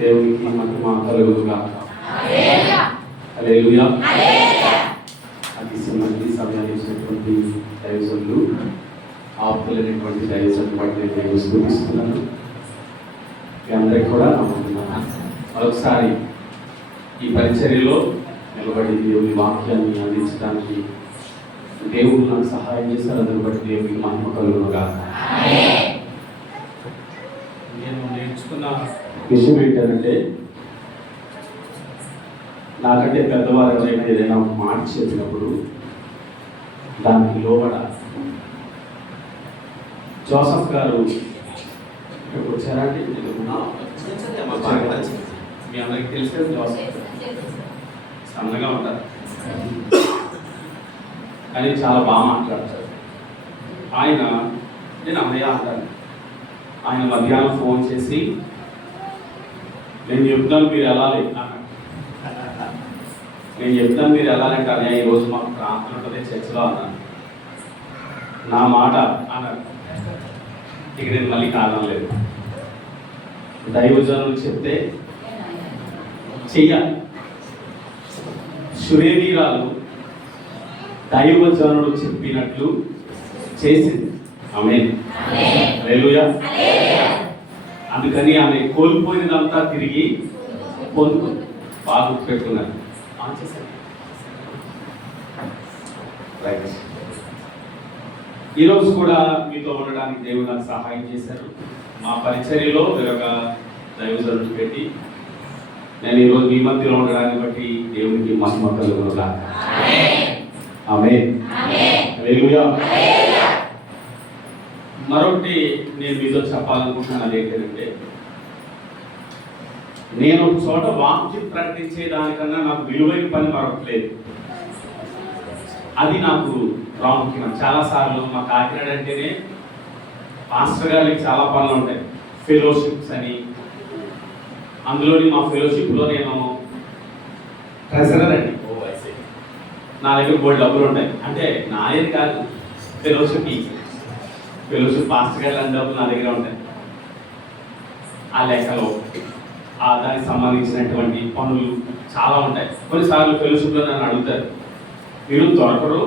దేవునికి మహిమ కలుగునుగాక. హల్లెలూయా. అది సమయాన్ని ఇచ్చినటువంటి దైవజనులు, ఆప్తులైనటువంటి దైవజనులు బట్టి నేను దేవుని స్తుతిస్తున్నాను. మీ అందరికీ కూడా నమ్ముతున్నాను. మరొకసారి ఈ పరిచర్యలో నిలబడి దేవుని వాక్యాన్ని అందించడానికి దేవుడు నాకు సహాయం చేశారు. అందుని బట్టి దేవునికి మహిమ కలుగునుగాక. నేను నేర్చుకున్న విషయం ఏంటంటే, నాకంటే పెద్దవారు ఎవరైనా ఏదైనా ఒక మాట చెప్పినప్పుడు దానికి లోబడాలి. జోసఫ్ గారు వచ్చారా అంటే మీ అందరికి తెలుసు కదా, జోసఫ్ సన్నగా ఉంటారు కానీ చాలా బాగా మాట్లాడతారు. ఆయన నేను అన్నయ్య అంటాను. ఆయన మధ్యాహ్నం ఫోన్ చేసి, నేను చెప్తాను మీరు వెళ్ళాలి అన్నాడు. నేను చెప్తాను మీరు వెళ్ళాలంటే అన్నయ్య ఈరోజు మాకు ప్రార్థన ఉంటుంది చర్చలో అన్నాను. నా మాట అన్నాడు. ఇక నేను మళ్ళీ కారణం లేదు. దైవజనులు చెప్తే చెయ్యాలి. సురేవీరాలు దైవజనుడు చెప్పినట్లు చేసింది. ఆమేన్. హల్లెలూయా. అందుకని ఆమె కోల్పోయినదంతా తిరిగి పొందుకుంది. బాగా గుర్తుపెట్టుకున్నారు. ఈరోజు కూడా మీతో ఉండడానికి దేవుడు నాకు సహాయం చేశారు. మా పరిచర్యలో వేరొక దైవజనుడు పెట్టి నేను ఈరోజు మీ మధ్యలో ఉండడాన్ని బట్టి దేవునికి మహిమ కలుగునుగాక. ఆమేన్. హల్లెలూయా. మరొకటి నేను మీతో చెప్పాలనుకుంటున్నాను ఏంటంటే, నేను ఒక చోట వాక్యం ప్రకటించే దానికన్నా నాకు విలువైన పని మరొకటి లేదు. అది నాకు ప్రాముఖ్యం. చాలాసార్లు మా కాకినాడ అంటేనే పాస్టర్ గారికి చాలా పనులు ఉంటాయి. ఫెలోషిప్స్ అని, అందులోని మా ఫెలోషిప్లో నేను ట్రెజరర్ అండి. నా దగ్గర బోల్డ్ డబ్బులు ఉంటాయి. అంటే నాయది కాదు, ఫెలోషిప్ పాస్టర్ గారు అన్ని డబ్బులు నా దగ్గర ఉంటాయి. ఆ లెక్కలో దానికి సంబంధించినటువంటి పనులు చాలా ఉంటాయి. కొన్నిసార్లు ఫెలోషిప్లో నన్ను అడుగుతారు, మీరు దొరకరు,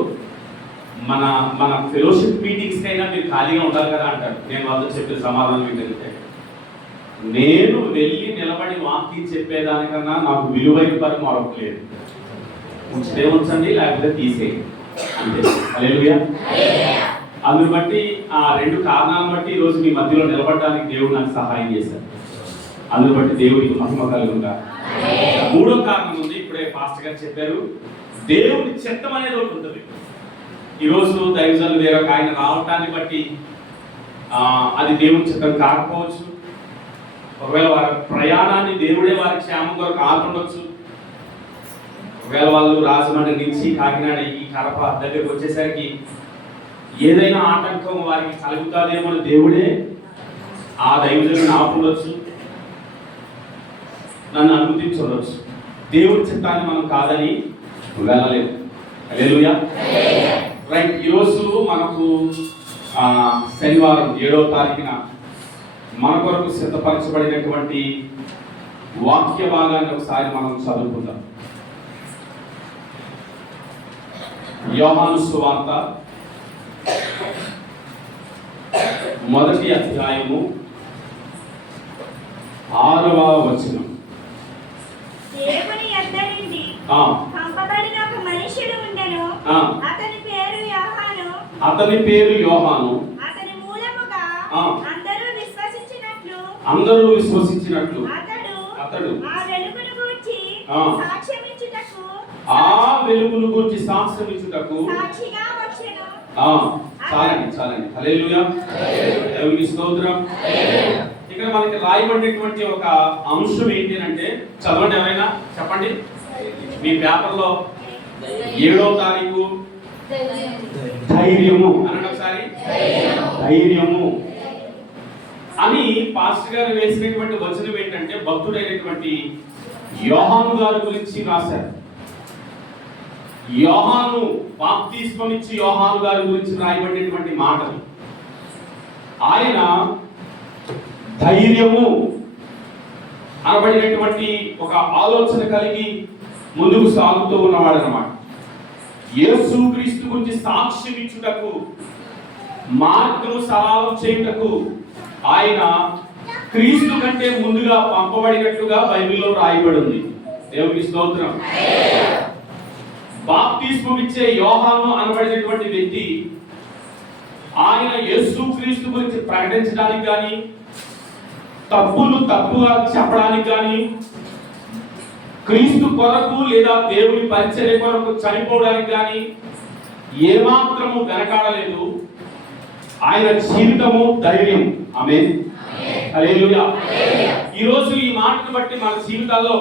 మన మన ఫెలోషిప్ మీటింగ్స్కి అయినా మీరు ఖాళీగా ఉండాలి కదా అంటారు. నేను వాళ్ళతో చెప్పే సమాధానం ఏంటంటే, నేను వెళ్ళి నిలబడి వాక్యం చెప్పేదానికన్నా నాకు విలువైన పని మరొకలేదు. ఉంచితే ఉంచండి, లేకపోతే తీసేయండి అంతే. హల్లెలూయా. అందుని బట్టి ఆ రెండు కారణాలను బట్టి ఈరోజు మీ మధ్యలో నిలబడడానికి దేవుడు నాకు సహాయం చేశారు. అందుని బట్టి దేవుడికి మహిమ కలుగునుగాక. మూడో కారణం ఉంది, ఇప్పుడే పాస్టర్ గారు చెప్పారు. దేవుని చిత్తం అనేది ఒకటి ఉంటుంది. ఈరోజు దైవజనులు వేరొక ఆయన రావటాన్ని బట్టి అది దేవుని చిత్తం కాకపోవచ్చు. ఒకవేళ వారి ప్రయాణాన్ని దేవుడే వారి క్షేమం కొరకు ఆపుండొచ్చు. ఒకవేళ వాళ్ళు రాజమండ్రి నుంచి కాకినాడ ఈ కడప దగ్గరికి వచ్చేసరికి ఏదైనా ఆటంకం వారికి కలుగుతాదేమో దేవుడే ఆ దైవజనుని ఆపుండొచ్చు, నన్ను అనుమతించవచ్చు. దేవుడి చిత్తాన్ని మనం కాదని వెళ్ళలేదు. హల్లెలూయా. రైట్. ఈరోజు మనకు శనివారం 7వ తారీఖున మన కొరకు సిద్ధపరచబడినటువంటి వాక్య భాగాన్ని ఒకసారి మనం చదువుకుందాం. యోహాను సువార్త 1వ అధ్యాయము 6వ వచనం. దేవుని యొద్ద నుండి పంపబడిన ఒక మనుష్యుడు ఉండెను. అతని పేరు యోహాను. అతని మూలముగా అందరూ విశ్వసించినట్లు అతడు ఆ వెలుగును గూర్చి సాక్ష్యం ఇచ్చుటకు సాక్షిగా వచ్చెను. చాలండి. హల్లెలూయా. దేవునికి స్తోత్రం. ఇక్కడ మనకి రాయబడినటువంటి ఒక అంశం ఏంటి అంటే, చదవండి ఎవరైనా చెప్పండి. మీ పేపర్లో 7వ తారీఖు ధైర్యము అనండి ఒకసారి. ధైర్యము అని పాస్టర్ గారు వేసినటువంటి వచనం ఏంటంటే, భక్తుడైనటువంటి యోహాను గారి గురించి రాశారు. యోహాను బాప్తిస్మం ఇచ్చి యోహాను గారి గురించి రాయబడినటువంటి మాటలు. ఆయన ధైర్యము అనబడినటువంటి ఒక ఆలోచన కలిగి ముందుకు సాగుతూ ఉన్నవాడు అన్నమాట. యేసు క్రీస్తు గురించి సాక్ష్యం ఇచ్చుటకు, మార్గం సరళం చేయుటకు ఆయన క్రీస్తు కంటే ముందుగా పంపబడినట్లుగా బైబిల్లో రాయబడి ఉంది. దేవునికి స్తోత్రం. బాప్తిస్మం ఇచ్చే యోహాను అనబడినటువంటి వ్యక్తి ఆయన యేసు క్రీస్తు గురించి ప్రకటించడానికి కానీ, తప్పుగా చెప్పడానికి కానీ, క్రీస్తు కొరకు లేదా దేవుని పరిచర్య కొరకు చనిపోవడానికి కానీ ఏమాత్రము వెనకాడలేదు. ఆయన జీవితము ధైర్యం. ఆమేన్. హల్లెలూయా. ఈరోజు ఈ మాటను బట్టి మన జీవితాల్లో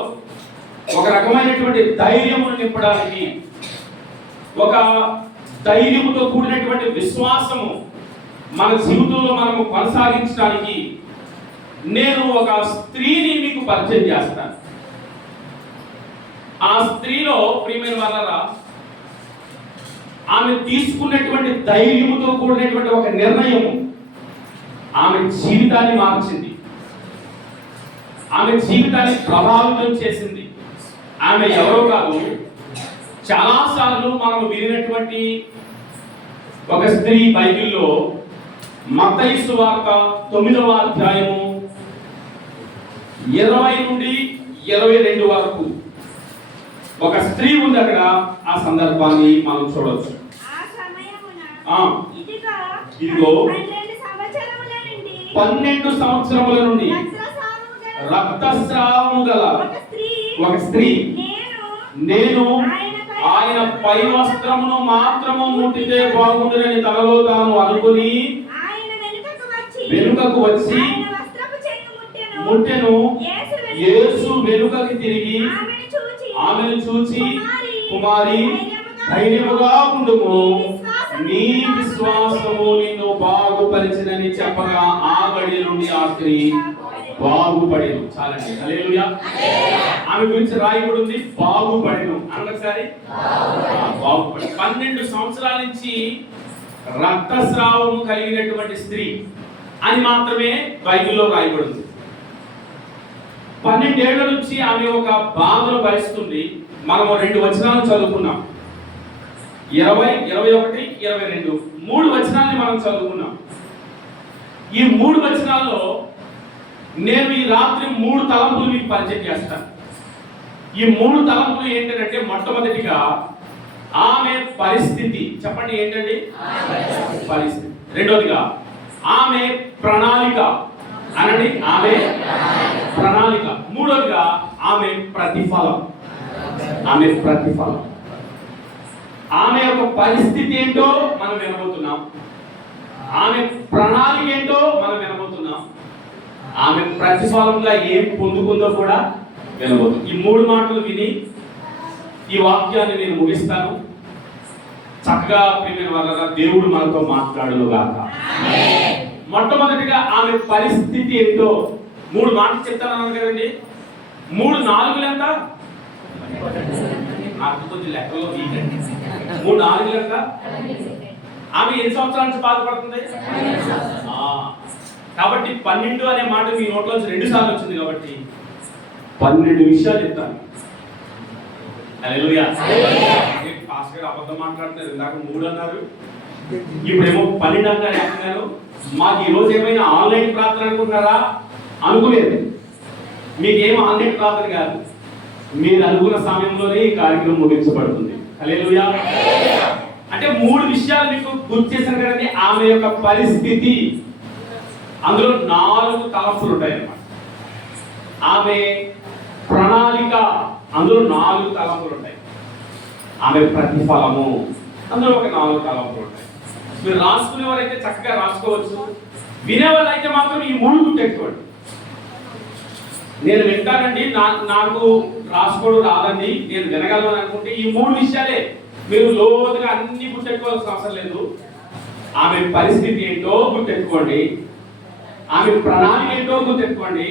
ఒక రకమైనటువంటి ధైర్యమును నింపడానికి, ఒక ధైర్యముతో కూడినటువంటి విశ్వాసము మన జీవితంలో మనము కొనసాగించడానికి నేను ఒక స్త్రీని మీకు పరిచయం చేస్తాను. ఆ స్త్రీలో ప్రియమైన వాళ్ళరా, ఆమె తీసుకున్నటువంటి ధైర్యముతో కూడినటువంటి ఒక నిర్ణయము ఆమె జీవితాన్ని మార్చింది, ఆమె జీవితాన్ని ప్రభావితం చేసింది. ఆమె ఎవరో కాదు, చాలాసార్లు మనం వినినటువంటి ఒక స్త్రీ బైబిల్లో మత్తయి సువార్త 9వ అధ్యాయము 20 నుండి 22 వరకు ఒక స్త్రీ ఉంది అక్కడ. ఆ సందర్భాన్ని మనం చూడవచ్చు. ఇదిగో 12 సంవత్సరముల నుండి రక్తస్రావము గల ఒక స్త్రీ, నేను ఆయన పై వస్త్రమును మాత్రము ముట్టితే బాగుండునని తనలో తాను అనుకుని వెనుకకు వచ్చి ముట్టెను. యేసు వెనుకకి తిరిగి ఆమెను చూచి, కుమారి, ధైర్యముగా ఉండుము, నీ విశ్వాసము నిన్ను బాగుపరిచినని చెప్పగా ఆ గడియ నుండి ఆ స్త్రీ బాగుపడెను. చాలండి. హల్లెలూయా. ఆమె గురించి రాయబడి ఉంది బాగుపడెను. అనొకసారి బాగుపడి. 12 సంవత్సరాల నుంచి రక్తస్రావము కలిగినటువంటి స్త్రీ అని మాత్రమే బైబిల్లో రాయబడి ఉంది. 12 ఏళ్ల నుంచి ఆమె ఒక బాధను భరిస్తుంది. మనము 2 వచనాలు చదువుకున్నాం. 20, 21, 22 3 వచనాన్ని మనం చదువుకున్నాం. ఈ 3 వచనాల్లో నేను ఈ రాత్రి 3 తలంపులు మీకు పరిచయం చేస్తాను. ఈ 3 తలంపులు ఏంటంటే, మొట్టమొదటిగా ఆమె పరిస్థితి. చెప్పండి ఏంటండి? పరిస్థితి. రెండోదిగా ఆమె ప్రణాళిక. అనండి, ఆమె ప్రణాళిక. మూడోదిగా ఆమె ప్రతిఫలం. ఆమె ప్రతిఫలం. ఆమె యొక్క పరిస్థితి ఏంటో మనం వినబోతున్నాం, ఆమె ప్రణాళిక ఏంటో మనం వినబోతున్నాం, ఆమె ప్రతిఫలంగా ఏం పొందుకుందో కూడా వినబోతున్నాం. ఈ 3 మాటలు విని ఈ వాక్యాన్ని నేను ముగిస్తాను. చక్కగా ప్రియమైన వాళ్ళ దేవుడు మనతో మాట్లాడును గాక. మొట్టమొదటిగా ఆమె పరిస్థితి ఏంటో 3 మాటలు చెప్తాను కదండి. 3 4 ఎంత? నాకు కొంచెం లెక్కలో వీకండి. 3 4 ఎంత? ఆమె ఎన్ని సంవత్సరాల నుంచి బాధపడుతుంది? కాబట్టి 12 అనే మాట మీ నోట్లోంచి 2 సార్లు వచ్చింది కాబట్టి 12 విషయాలు చెప్తాను. హల్లెలూయా. పాస్టర్ గారు అబద్ధం మాట్లాడుతున్నారు. ఇందాక 3 అన్నారు, ఇప్పుడేమో 12 అన్నారు. మాకు ఈరోజు ఏమైనా ఆన్లైన్ ప్రార్థన అనుకుంటున్నారా? అనుకోలేదు. మీకేం ఆన్లైన్ ప్రార్థన కాదు, మీరు అనుకున్న సమయంలోనే ఈ కార్యక్రమం ముగించబడుతుంది. హల్లెలూయా. అంటే 3 విషయాలు మీకు గుర్తు చేశాను కదండి. ఆమె యొక్క పరిస్థితి, అందులో 4 తలంపులు ఉంటాయి అన్నమాట. ఆమె ప్రణాళిక, అందులో 4 తలంపులు ఉంటాయి. ఆమె ప్రతిఫలము, అందులో ఒక 4 తలంపులు ఉంటాయి. మీరు రాసుకునేవారైతే చక్కగా రాసుకోవచ్చు, వినేవాళ్ళైతే మాత్రం ఈ 3 గుర్తెట్టుకోండి. నేను వింటానండి, నాకు రాసుకోవడం రాదండి, నేను వినగలను అనుకుంటే ఈ 3 విషయాలే. మీరు లోతుగా అన్ని గుర్తెట్టుకోవాల్సిన అవసరం లేదు. ఆమె పరిస్థితి ఏంటో గుర్తెట్టుకోండి, ఆమె ప్రణాళిక ఏంటో గుర్తెట్టుకోండి,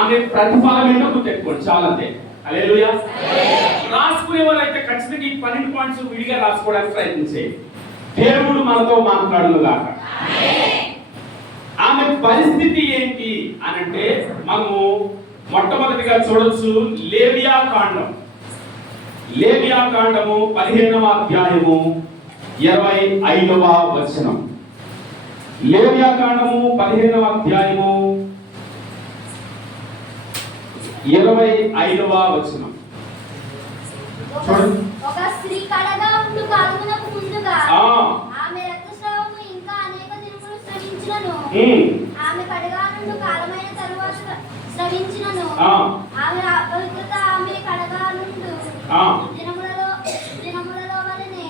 ఆమె ప్రతిఫలం ఏంటో గుర్తెట్టుకోండి. చాలా అంతే. హల్లెలూయా. రాసుకునే వాళ్ళైతే ఖచ్చితంగా ఈ 12 పాయింట్స్ విడిగా రాసుకోవడానికి ప్రయత్నించేయండి. దేవుడు మనతో మాట్లాడును గాక. ఆమె పరిస్థితి ఏంటి అనంటే, మనము మొట్టమొదటిగా చూడొచ్చు లేవియా కాండం. లేవియా కాండము 15వ అధ్యాయము 25వ వచనం. లేవియా కాండము 15వ అధ్యాయము 25వ వచనం చూడండి. ఒక స్త్రీ కడగా ఉండు కాలమునకు ముందుగా ఆమె రక్తస్రావము ఇంకా అనేక దినములు స్రవించినను, ఆమె కడగా నుండు కాలమైన తరువాత స్రవించినను, ఆమె అపవిత్రత ఆమె కడగా నుండు దినములలో వలనే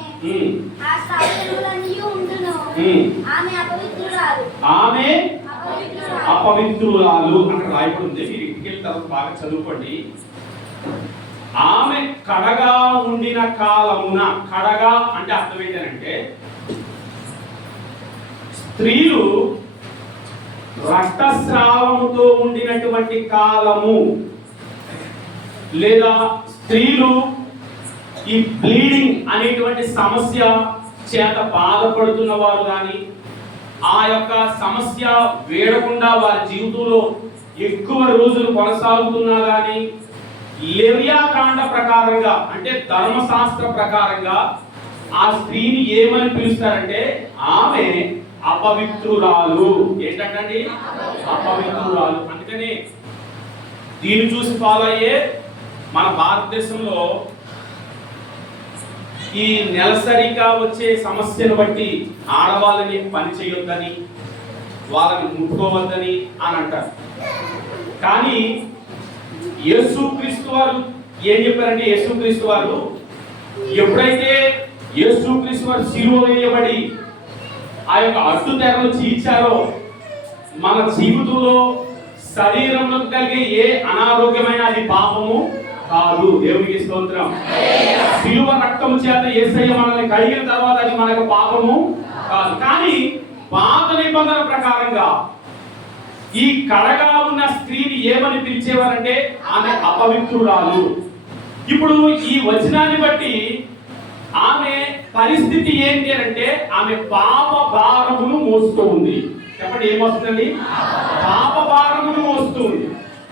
ఆ స్రావ దినములన్నీ ఉండును. ఆమె అపవిత్రురాలు. ఆమె అపవిత్రురాలు అక్కడ రాయబడి ఉంది. మీరు ఇంటికి వెళ్ళిన తర్వాత బాగా చదువుకోండి. ఆమె కడగా ఉండిన కాలమున, కడగా అంటే అర్థం ఏంటంటే స్త్రీలు రక్తస్రావముతో ఉండినటువంటి కాలము, లేదా స్త్రీలు ఈ బ్లీడింగ్ అనేటువంటి సమస్య చేత బాధపడుతున్న వారు కానీ, ఆ యొక్క సమస్య వేడకుండా వారి జీవితంలో ఎక్కువ రోజులు కొనసాగుతున్నా కానీ, లేవియా కాండ ప్రకారంగా అంటే ధర్మశాస్త్ర ప్రకారంగా ఆ స్త్రీని ఏమని పిలుస్తారంటే ఆమె అపవిత్రురాలు. ఏంటంటే అపవిత్రురాలు. అందుకని దీన్ని చూసి ఫాలో అయ్యే మన భారతదేశంలో ఈ నెలసరిగా వచ్చే సమస్యను బట్టి ఆడవాళ్ళని పని చేయొద్దని, వాళ్ళని ముట్టుకోవద్దని అని అంటారు. కానీ యేసుక్రీస్తు వారు ఏం చెప్పారంటే, యేసుక్రీస్తు వారు ఎప్పుడైతే యేసుక్రీస్తు వారు సిలువ వేయబడి ఆ యొక్క అడ్డు తెరలు చీల్చారో, మన జీవితంలో శరీరంలో కలిగే ఏ అనారోగ్యమైన అది పాపము కాదు. దేవునికి స్తోత్రం. సిలువ రక్తము చేత యేసయ్య మనల్ని కడిగిన తర్వాత అది మనకు పాపము కాదు. కానీ పాత నిబంధన ప్రకారంగా ఈ కడగా ఉన్న స్త్రీని ఏమని పిలిచేవారంటే ఆమె అపవిత్రురాలు. ఇప్పుడు ఈ వచనాన్ని బట్టి ఆమె పరిస్థితి ఏంటి అంటే ఆమె పాప భారమును మోస్తూ ఉంది. చెప్పండి, ఏమొస్తుందండి? పాప భారమును మోస్తూ ఉంది.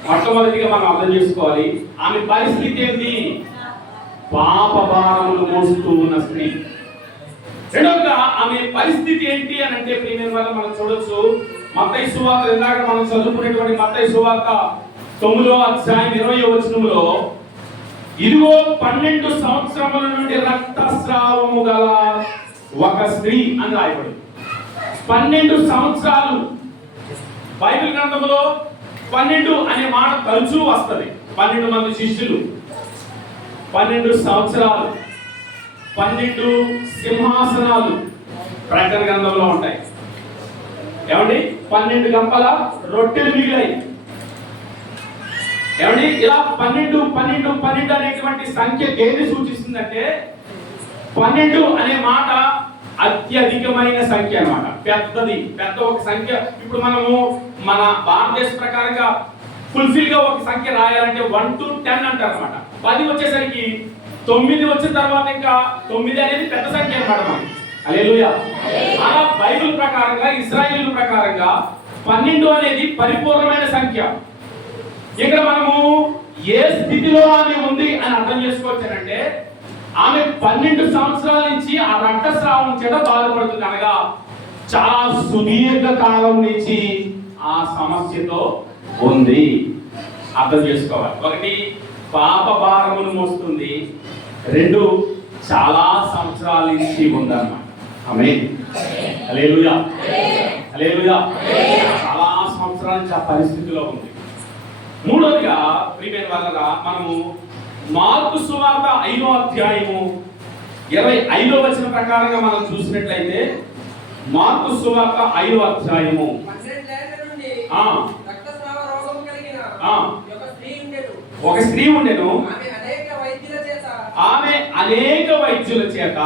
మొట్టమొదటిగా మనం అర్థం చేసుకోవాలి, ఆమె పరిస్థితి ఏంటి? పాప భారమును మోస్తూ ఉన్న స్త్రీ. రెండవగా ఆమె పరిస్థితి ఏంటి అని అంటే ప్రియమైన వల్ల మనం చూడొచ్చు. మత్తయి సువార్త, ఇందాక మనం చదువుకునేటువంటి మత్తయి సువార్త 9వ అధ్యాయం 20వ వచనంలో, ఇదిగో 12 సంవత్సరముల నుండి రక్తస్రావము గల ఒక స్త్రీ అని రాయబడింది. 12 సంవత్సరాలు. బైబిల్ గ్రంథంలో 12 అనే మాట తరచూ వస్తుంది. 12 మంది శిష్యులు, 12 సంవత్సరాలు, 12 సింహాసనాలు ప్రకటన గ్రంథంలో ఉంటాయి. ఏమండి? 12 గంపల రొట్టెలు మిగిలాయి. ఏమండి? ఇలా 12 12 12 అనేటువంటి సంఖ్య దేన్ని సూచిస్తుందంటే 12 అనే మాట అత్యధికమైన సంఖ్య అన్నమాట. పెద్ద ఒక సంఖ్య. ఇప్పుడు మనము మన భారతదేశ ప్రకారంగా ఫుల్ఫిల్ గా ఒక సంఖ్య రాయాలంటే 1 to 10 అంటారు అన్నమాట. 10 వచ్చేసరికి 9 వచ్చిన తర్వాత ఇంకా 9 అనేది పెద్ద సంఖ్య అన్నమాట మనకి. హల్లెలూయా. అలా బైబిల్ ప్రకారంగా, ఇశ్రాయేలు ప్రకారంగా 12 అనేది పరిపూర్ణమైన సంఖ్య. ఇక్కడ మనము ఏ స్థితిలో ఆమె ఉంది అని అర్థం చేసుకోవచ్చానంటే, ఆమె 12 సంవత్సరాల నుంచి ఆ రక్తస్రావం చేత బాధపడుతుంది. అనగా చాలా సుదీర్ఘ కాలం నుంచి ఆ సమస్యతో ఉంది. అర్థం చేసుకోవాలి. ఒకటి, పాప భారమును మోస్తుంది. 2, చాలా సంవత్సరాల నుంచి ఉందన్నమాట. ఆమేన్. హల్లెలూయా. హల్లెలూయా. చాలా సంవత్సరాల నుంచి ఆ పరిస్థితిలో ఉంది. మూడోదిగా ప్రియమైన వాళ్ళగా మనము మార్కు సువార్త 5వ అధ్యాయము 25వ వచనం ప్రకారంగా మనం చూసినట్లయితే, మార్కు సువార్త 5వ అధ్యాయము 12 ఏళ్ల నుండి రక్తస్రావ రోగం కలిగిన ఒక స్త్రీ ఉండెను. ఆమె అనేక వైద్యుల చేత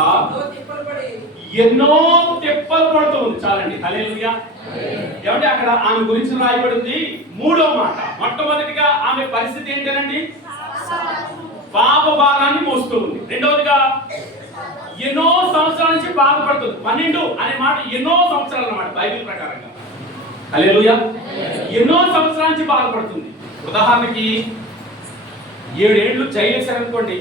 ఎన్నో తిప్పలు పడుతుంది. చాలండి. హల్లెలూయా. ఏమంటే అక్కడ ఆమె గురించి రాయబడింది మూడో మాట. మొట్టమొదటిగా ఆమె పరిస్థితి ఏంటండి? పాప భారాన్ని మోస్తూ ఉంది. రెండవదిగా ఎన్నో సంవత్సరాల నుంచి బాధపడుతుంది. 12 అనే మాట ఎన్నో సంవత్సరాలు అన్నమాట బైబిల్ ప్రకారంగా. హల్లెలూయా. ఎన్నో సంవత్సరాల నుంచి బాధపడుతుంది. ఉదాహరణకి 7 ఏళ్ళు జైలు వేశారనుకోండి,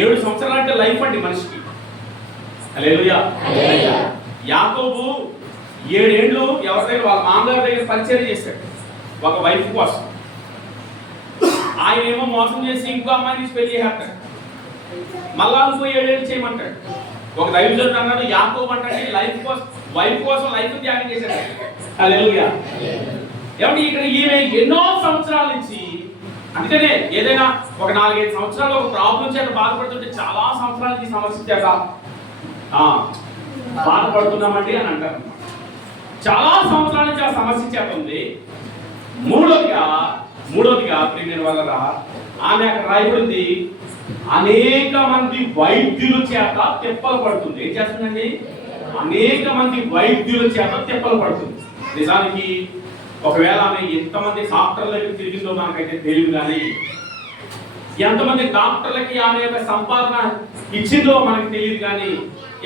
7 సంవత్సరాలు అంటే లైఫ్ అండి మనిషికి. హల్లెలూయా. యాకోబు 7 ఏళ్ళు ఎవరి దగ్గర, వాళ్ళ మామగారి దగ్గర పరిచయం చేశాడు ఒక వైఫ్ కోసం. ఆయన ఏమో మోసం చేసి ఇంకో అమ్మాయిని తీసి పెళ్లి చేస్తాడు, మళ్ళా ఇంకో 7 ఏళ్ళు చేయమంటాడు. ఒక దైవజనుడు అన్నాడు, యాకోబు అంటే వైఫ్ కోసం లైఫ్ త్యాగం చేశాడు. హల్లెలూయా. ఏమంటే ఇక్కడ ఈమె ఎన్నో సంవత్సరాల నుంచి, అందుకనే ఏదైనా ఒక 4-5 సంవత్సరాలు ఒక ప్రాబ్లం చేత బాధపడుతుంటే చాలా సంవత్సరాల నుంచి సమస్య చేత బాధపడుతున్నామండి అని అంటారు. చాలా సంవత్సరాల నుంచి ఆ సమస్య చేత ఉంది. మూడోదిగా ప్రియమైన వాళ్ళరా, ఆమె అక్కడ రాయబడింది, అనేక మంది వైద్యుల చేత తిప్పలు పడుతుంది. ఏం చేస్తుందండి? అనేక మంది వైద్యుల చేత తిప్పలు పడుతుంది. నిజానికి ఒకవేళ ఆమె ఎంతమంది డాక్టర్ల దగ్గర తిరిగిందో నాకైతే తెలియదు, కానీ ఎంతమంది డాక్టర్లకి ఆమె యొక్క సంపాదన ఇచ్చిందో మనకు తెలియదు, కానీ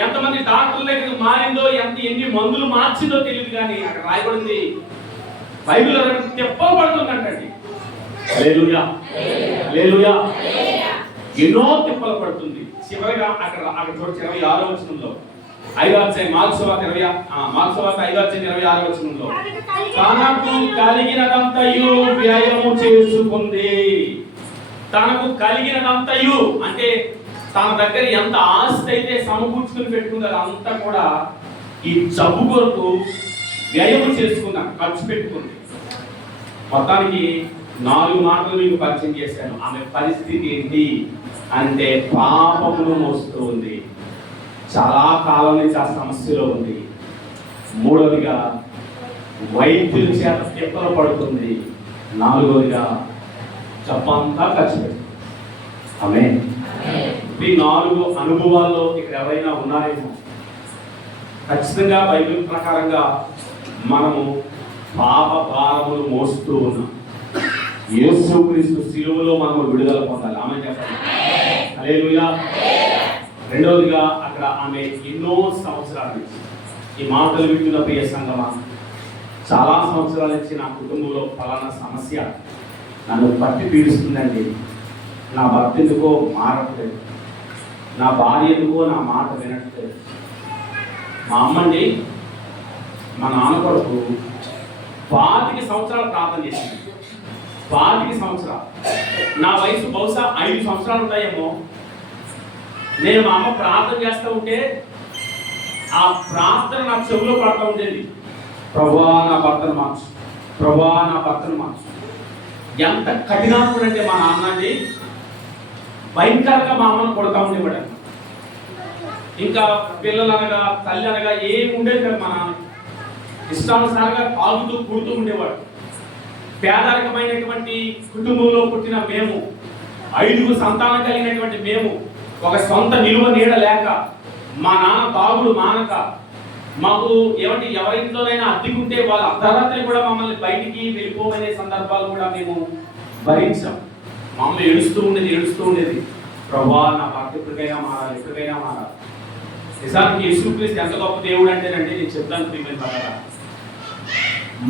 ఎంతమంది డాక్టర్ల దగ్గర మారిందో, ఎన్ని మందులు మార్చిందో తెలియదు, కానీ అక్కడ రాయబడింది బైబిల్ తిప్పలు పడుతుందంటండి. హల్లెలూయా. హల్లెలూయా. ఎన్నో తిప్పలు పడుతుంది. చివరిగా అక్కడ చూడండి 26వ వచనంలో, 5వ అధ్యాయం మార్కు సువార్త 5వ అధ్యాయం 26వ వచనంలో, తనకు కలిగినదంతయు వ్యయము చేసుకుంది. తనకు కలిగినదంతయు అంటే తన దగ్గర ఎంత ఆస్తి అయితే సమకూర్చుకుని పెట్టుకుందో అదంతా కూడా ఈ జబ్బు కొరకు వ్యయము చేసుకున్నా, ఖర్చు పెట్టుకుంది. మొత్తానికి 4 మాటలు మీకు పరిచయం చేశాను. ఆమె పరిస్థితి ఏంటి అంటే పాపమును మోస్తూ ఉంది, చాలా కాలం నుంచి ఆ సమస్యలో ఉంది. మూడవదిగా వైద్యుల చేత తిప్పలు పడుతుంది. 4వదిగా చెప్పంతా ఖర్చు పెడుతుంది. ఆమేన్. ఈ 4 అనుభవాల్లో ఇక్కడ ఎవరైనా ఉన్నారేమో, ఖచ్చితంగా బైబిల్ ప్రకారంగా మనము పాప భారములు మోస్తూ ఉన్నాం. యేసుక్రీస్తు శిలువలో మనము విడుదల పొందాలి. ఆమేన్ చెప్పండి. హల్లెలూయా. రెండవదిగా అక్కడ ఆమె ఎన్నో సంవత్సరాల నుంచి, ఈ మాటలు వింటున్న ప్రియ సంగమా, చాలా సంవత్సరాల నుంచి నా కుటుంబంలో ఫలానా సమస్య నన్ను పట్టి పీడిస్తుందండి, నా భర్త ఎందుకో మారట్లేదు, నా భార్య ఎందుకో నా మాట వినట్లేదు, మా అమ్మండి మా నాన్న కొరకు 25 సంవత్సరాలు ప్రార్థన చేసింది. 25 సంవత్సరాలు. నా వయసు బహుశా 5 సంవత్సరాలు ఉంటాయేమో. నేను మా అమ్మ ప్రార్థన చేస్తూ ఉంటే ఆ ప్రార్థన నా చెవులో పడుతూ ఉండేది, ప్రభువా నా భర్తను మార్చు, ప్రభువా నా భర్తను మార్చు. ఎంత కఠినాత్ముడు అంటే మా నాన్నని భయంకరంగా మా అమ్మను కొడతా ఉండేవాడు. ఇంకా పిల్లలు అనగా తల్లి అనగా ఏమి ఉండేది కదా. మా నాన్న ఇష్టానుసారంగా తాగుతూ కూడుతూ ఉండేవాడు. పేదరికమైనటువంటి కుటుంబంలో పుట్టిన మేము, 5 సంతానం కలిగినటువంటి మేము, ఒక సొంత నిలువ నీడ లేక, మా నాన్న తాగుడు మానక, మాకు ఏమంటే ఎవరింట్లోనైనా అద్దెకుంటే వాళ్ళ అర్ధరాత్రి కూడా మమ్మల్ని బయటికి వెళ్ళిపోమనే సందర్భాలు కూడా మేము భరించాం. మా అమ్మ ఏడుస్తూ ఉండేది, ప్రభువా నా భర్త ఎప్పటికైనా మారాలి. నిజానికి యేసుక్రీస్తు ఎంత గొప్ప దేవుడు అంటేనండి, నేను చెప్తాను ప్రియమైన,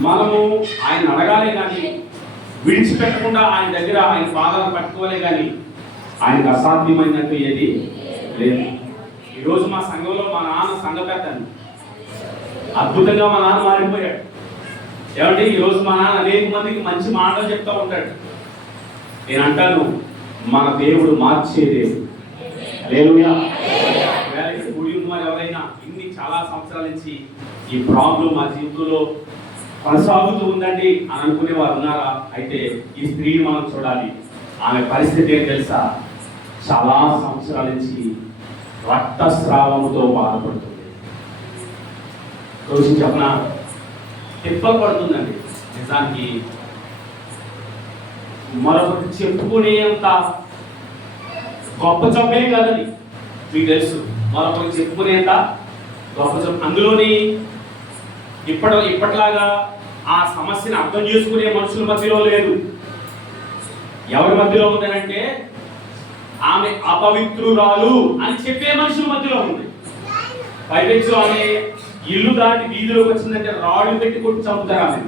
మనము ఆయన అడగాలి కానీ విడిచిపెట్టకుండా ఆయన దగ్గర ఆయన పాదాలు పట్టుకోవాలి, కానీ ఆయనకు అసాధ్యమైనట్టు ఏది లేదు. ఈరోజు మా సంఘంలో మా నాన్న సంఘ పెద్దని, అద్భుతంగా మా నాన్న మారిపోయాడు. ఏమంటే ఈరోజు మా నాన్న అనేక మందికి మంచి మాటలు చెప్తూ ఉంటాడు. నేను అంటాను, మన దేవుడు మార్చే దేవుడు. హల్లెలూయా. గుడి ఉన్న వారు ఎవరైనా ఇన్ని చాలా సంవత్సరాల నుంచి ఈ ప్రాబ్లం మా జీవితంలో కొనసాగుతూ ఉందండి అని అనుకునే వారు ఉన్నారా? అయితే ఈ స్త్రీని మనం చూడాలి. ఆమె పరిస్థితి ఏం తెలుసా? చాలా సంవత్సరాల నుంచి రక్తస్రావముతో బాధపడుతుంది. రోజు చెప్పన తిప్పలు పడుతుందండి. నిజానికి మరొకటి చెప్పుకునేంత గొప్ప జబ్బే కాదని మీకు తెలుసు. మరొకటి చెప్పుకునేంత గొప్ప జబ్బు. అందులోని ఇప్పట్లాగా ఆ సమస్యను అర్థం చేసుకునే మనుషుల మధ్యలో లేదు. ఎవరి మధ్యలో ఉందనంటే ఆమె అపవిత్రురాలు అని చెప్పే మనుషుల మధ్యలో ఉంది. పైపెచ్చు ఆమె ఇల్లు దాటి వీధిలోకి వచ్చిందంటే రాళ్ళు పెట్టి కొట్టి చంపుతారు ఆమె.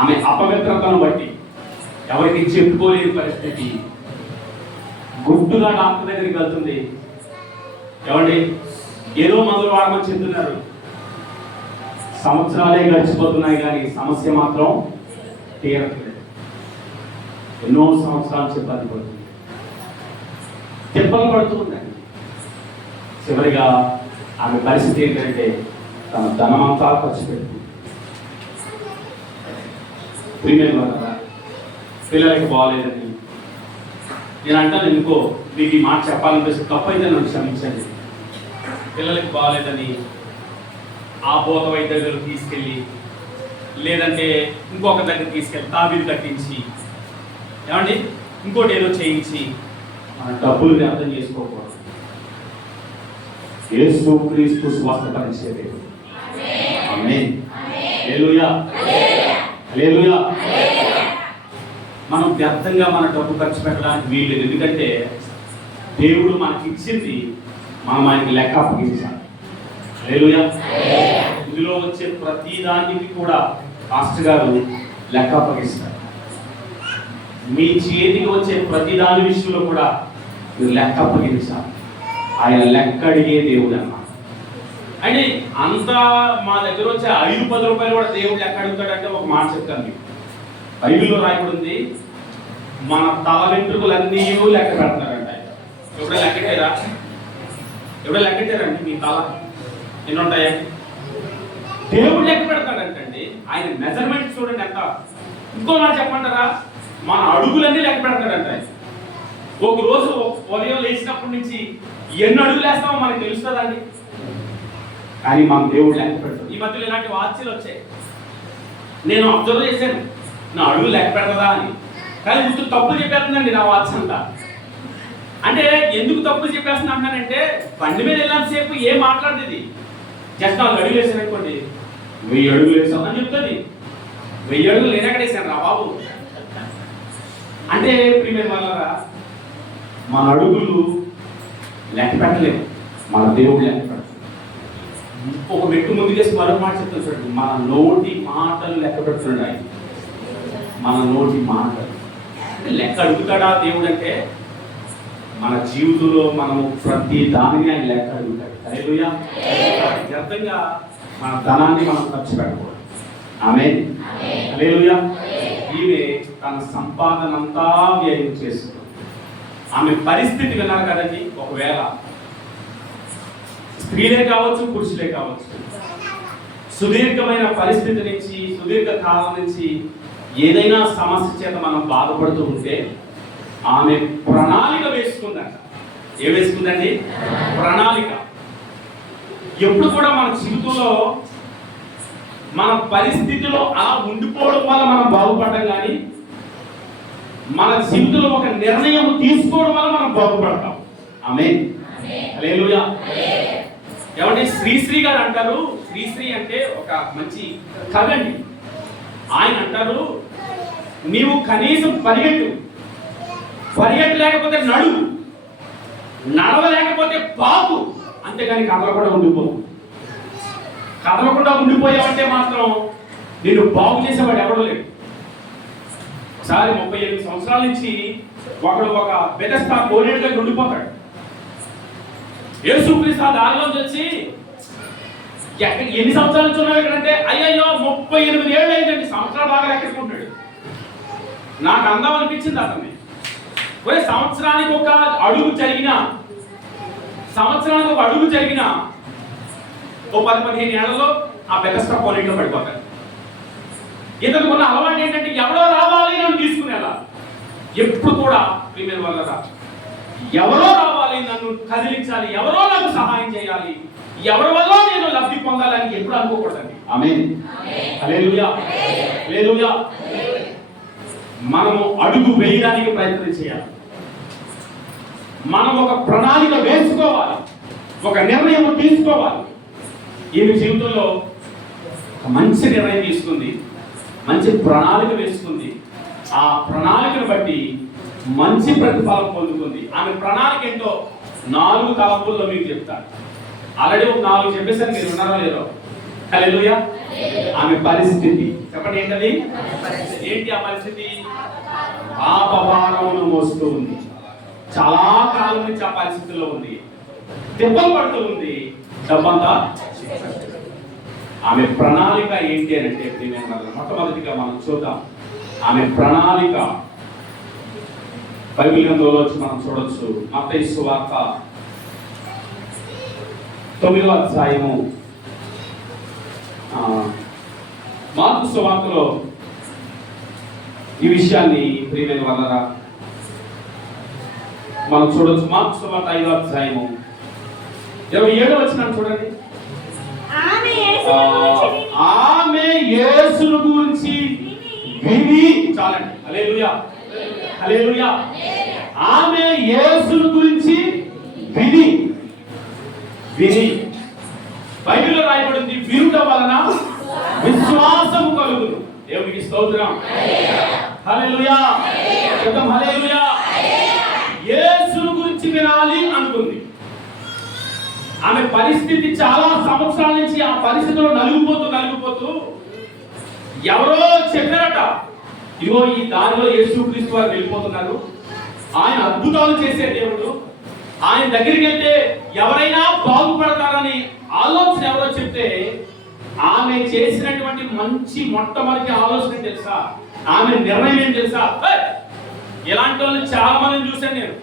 ఆమె అపవిత్రతను బట్టి ఎవరికి చెప్పుకోలేని పరిస్థితి, గుడ్డుగా డాక్టర్ దగ్గరికి వెళ్తుంది. ఏమండి, ఏదో మందులు వాడమని చెప్తున్నారు, సంవత్సరాలే గడిచిపోతున్నాయి కానీ సమస్య మాత్రం తీరట్లేదు. ఎన్నో సంవత్సరాలు చెప్పాలి పడుతుంది, తిప్పలు పడుతుందండి. చివరిగా ఆమె పరిస్థితి ఏంటంటే తన ధనమంతా ఖర్చు పెడుతుంది. ప్రీమియం కదా, పిల్లలకి బాగోలేదని నేను అంటాను. ఎందుకో మీకు ఈ మాట చెప్పాలనిపిస్తే తప్పు అయితే నన్ను క్షమించండి. పిల్లలకి బాగోలేదని ఆ భూత వైద్య దగ్గరకు తీసుకెళ్ళి, లేదంటే ఇంకొక దగ్గర తీసుకెళ్ళి తాబీలు కట్టించి, ఏమండి ఇంకోటి ఏదో చేయించి మన డబ్బులు వ్యర్థం చేసుకోకూడదు. యేసు క్రీస్తు స్వస్థపరిచే దేవుడు. ఆమేన్. హల్లెలూయా, హల్లెలూయా. మనం వ్యర్థంగా మన డబ్బు ఖర్చు పెట్టడానికి వీల్లేదు. ఎందుకంటే దేవుడు మనకి ఇచ్చింది మనం ఆయనకి లెక్క అప్పగించాలి. హల్లెలూయా. ఇందులో వచ్చే ప్రతి దానికి కూడా పాస్టర్ గారు లెక్క అప్పగిస్తారు. మీ చేతికి వచ్చే ప్రతి దాని విషయంలో కూడా మీరు లెక్క అప్పగించాలి. ఆయన లెక్క అడిగే దేవుడు అన్నమాట. అంటే అంతా మా దగ్గర వచ్చే 5-10 రూపాయలు కూడా దేవుడు లెక్క అడుగుతాడంటే ఒక మాట చెప్తాను మీకు. బైబిల్లో రాయబడింది, మన తల వెంట్రుకలన్నీ లెక్క పెడతారంట. ఎప్పుడో లెక్కటారా? ఎప్పుడో లెక్కటారండి మీ తల ఎన్ని ఉంటాయండి? దేవుడు లెక్క పెడతాడంటండి. ఆయన మెజర్మెంట్ చూడండి ఎంత. ఇంకో మాట చెప్పంటారా, మన అడుగులన్నీ లెక్క పెడతాడంట. ఒక రోజు ఉదయం లేచినప్పటి నుంచి ఎన్ని అడుగులు వేస్తామో మనకు తెలుస్తుందండి. కానీ మన దేవుడు లెక్క పెడతాడు. ఈ మధ్యలో ఇలాంటి వాచ్యలు వచ్చాయి, నేను అబ్జర్వ్ చేశాను. నా అడుగు లెక్క పెడతా అని, కానీ ముందు తప్పు చెప్పేస్తుందండి నా వాచ్ అంతా. అంటే ఎందుకు తప్పు చెప్పేస్తుంది అంటానంటే, బండి మీద వెళ్ళినంతసేపు ఏం మాట్లాడుతుంది, జస్ట్ 4 అడుగులు వేసాను అనుకోండి, 1000 అడుగులు వేసాం అని చెప్తుంది. 1000 అడుగులు నేను ఎక్కడ వేసాను రా బాబు అంటే. ప్రియమైన వాళ్ళరా, మన అడుగులు లెక్క పెట్టలేము, మన దేవుడు లెక్క పెడతాడు. ఒక మెట్టు ముందుకేసి మరొక మాట చెప్తాను చూడండి, మన నోటి మాటలు లెక్క పెడుతున్నాడు ఆయన. మన నోటి మాటలు లెక్క అడుగుతాడా దేవుడు అంటే, మన జీవితంలో మనము ప్రతి దానిని ఆయన లెక్క అడుగుతాడు. హల్లెలూయా. వ్యర్థంగా మన ధనాన్ని మనం ఖర్చు పెట్టకూడదు. ఆమేన్. హల్లెలూయా. ఈమె తన సంపాదన అంతా వ్యయం చేస్తుంది. ఆమె పరిస్థితి విన్నారు కదండి. ఒకవేళ స్త్రీలే కావచ్చు, పురుషులే కావచ్చు, సుదీర్ఘమైన పరిస్థితి నుంచి, సుదీర్ఘ కాలం నుంచి ఏదైనా సమస్య చేత మనం బాధపడుతూ ఉంటే ఆమె ప్రణాళిక వేసుకుందంట. ఏం వేసుకుందండి? ప్రణాళిక. ఎప్పుడు కూడా మన జీవితంలో మన పరిస్థితిలో అలా ఉండిపోవడం వల్ల మనం బాగుపడడం, కానీ మన జీవితంలో ఒక నిర్ణయం తీసుకోవడం వల్ల మనం బాగుపడతాం. ఆమేన్. హల్లెలూయా. ఏమంటే శ్రీశ్రీ గారు అంటారు, శ్రీశ్రీ అంటే ఒక మంచి కవి అండి. ఆయన అంటారు, నీవు కనీసం పరిగెట్టలేకపోతే నడువు, నడవలేకపోతే పాకు, అంతేగాని కదలకుండా ఉండిపోవు. కదలకుండా ఉండిపోయావంటే మాత్రం నిన్ను బాగు చేసేవాడు ఎవడో లేడు. ఒకసారి 38 సంవత్సరాల నుంచి ఒకడు ఒక బెతెస్దా కోనేరులో ఉండిపోతాడు. యేసుక్రీస్తు ఆ దారిలోంచి వచ్చి, ఎన్ని సంవత్సరాల నుంచి ఉన్నావు ఇక్కడంటే, అయ్యయ్యో 38 ఏళ్ళు అయిందండి. సంవత్సరాలు బాగా లెక్కేసుకుంటాడు. నాకు అందం అనిపించింది అతన్ని. ఒరే, సంవత్సరానికి ఒక అడుగు జరిగినా ఓ 10-15 ఏళ్లలో ఆ బెతెస్దా కోనేరులో పడిపోతాడు. ఇతను ఉన్న అలవాటు ఏంటంటే, ఎవరో రావాలి నన్ను తీసుకునేలా. ఎప్పుడు కూడా ప్రియమైన వాళ్ళరా, ఎవరో రావాలి, నన్ను కదిలించాలి, ఎవరో నాకు సహాయం చేయాలి, ఎవరి వల్ల నేను లబ్ధి పొందాలని ఎప్పుడు అనుకోకూడదండి. ఆమేన్. హల్లెలూయా, హల్లెలూయా. మనము అడుగు వేయడానికి ప్రయత్నం చేయాలి. మనం ఒక ప్రణాళిక వేసుకోవాలి, ఒక నిర్ణయం తీసుకోవాలి. ఈమె జీవితంలో ఒక మంచి నిర్ణయం తీసుకుంది, మంచి ప్రణాళిక వేసుకుంది. ఆ ప్రణాళికను బట్టి మంచి ప్రతిఫలం పొందుకుంది. ఆమె ప్రణాళిక ఏంటో 4 తలంపుల్లో మీకు చెప్తాను. ఆల్రెడీ ఒక 4 చెప్పేసరికి మీరు ఉన్నారో లేరో. హల్లెలూయా. ఆమె పరిస్థితి చెప్పండి ఏంటది? ఏంటి ఆ పరిస్థితి? పాపభారమును మోస్తూ ఉంది. చాలా కాలం నుంచి ఆ పరిస్థితిలో ఉంది, దెబ్బలు పడుతూ ఉంది, డబ్బంతా. ఆమె ప్రణాళిక ఏంటి అని అంటే మొట్టమొదటిగా మనం చూద్దాం. ఆమె ప్రణాళిక బైబిల్ గ్రంథంలో వచ్చి మనం చూడొచ్చు. మత్తయి సువార్త 9వ అధ్యాయము, మార్కు సువార్తలో ఈ విషయాన్ని ప్రియమైన వాళ్ళరా మనం చూడొచ్చు. మార్కు సువార్త 5వ అధ్యాయము 27వ వచనం చూడండి. ఆమె యేసును గురించి విని, చాలండి, హల్లెలూయా హల్లెలూయా. ఆమె యేసును గురించి విని విని బైబిల్లో రాయబడింది, వినుట వలన విశ్వాసము కలుగును. దేవునికి స్తోత్రం, హల్లెలూయా చెప్తాం, హల్లెలూయా. యేసును గురించి వినాలి అనుకుంది. ఆమె పరిస్థితి చాలా సంవత్సరాల నుంచి ఆ పరిస్థితిలో నలిగిపోతూ ఎవరో చెప్పారట, ఇదిగో ఈ దారిలో యేసుక్రీస్తు వారు వెళ్ళిపోతున్నారు, ఆయన అద్భుతాలు చేసే దేవుడు, ఆయన దగ్గరికి వెళ్తే ఎవరైనా బాగుపడతారని ఆలోచన ఎవరో చెప్తే ఆమె చేసినటువంటి మంచి మొట్టమొదటి ఆలోచన తెలుసా? ఆమె నిర్ణయం ఏం తెలుసా? ఇలాంటి వాళ్ళని చాలా మందిని చూశాను నేను.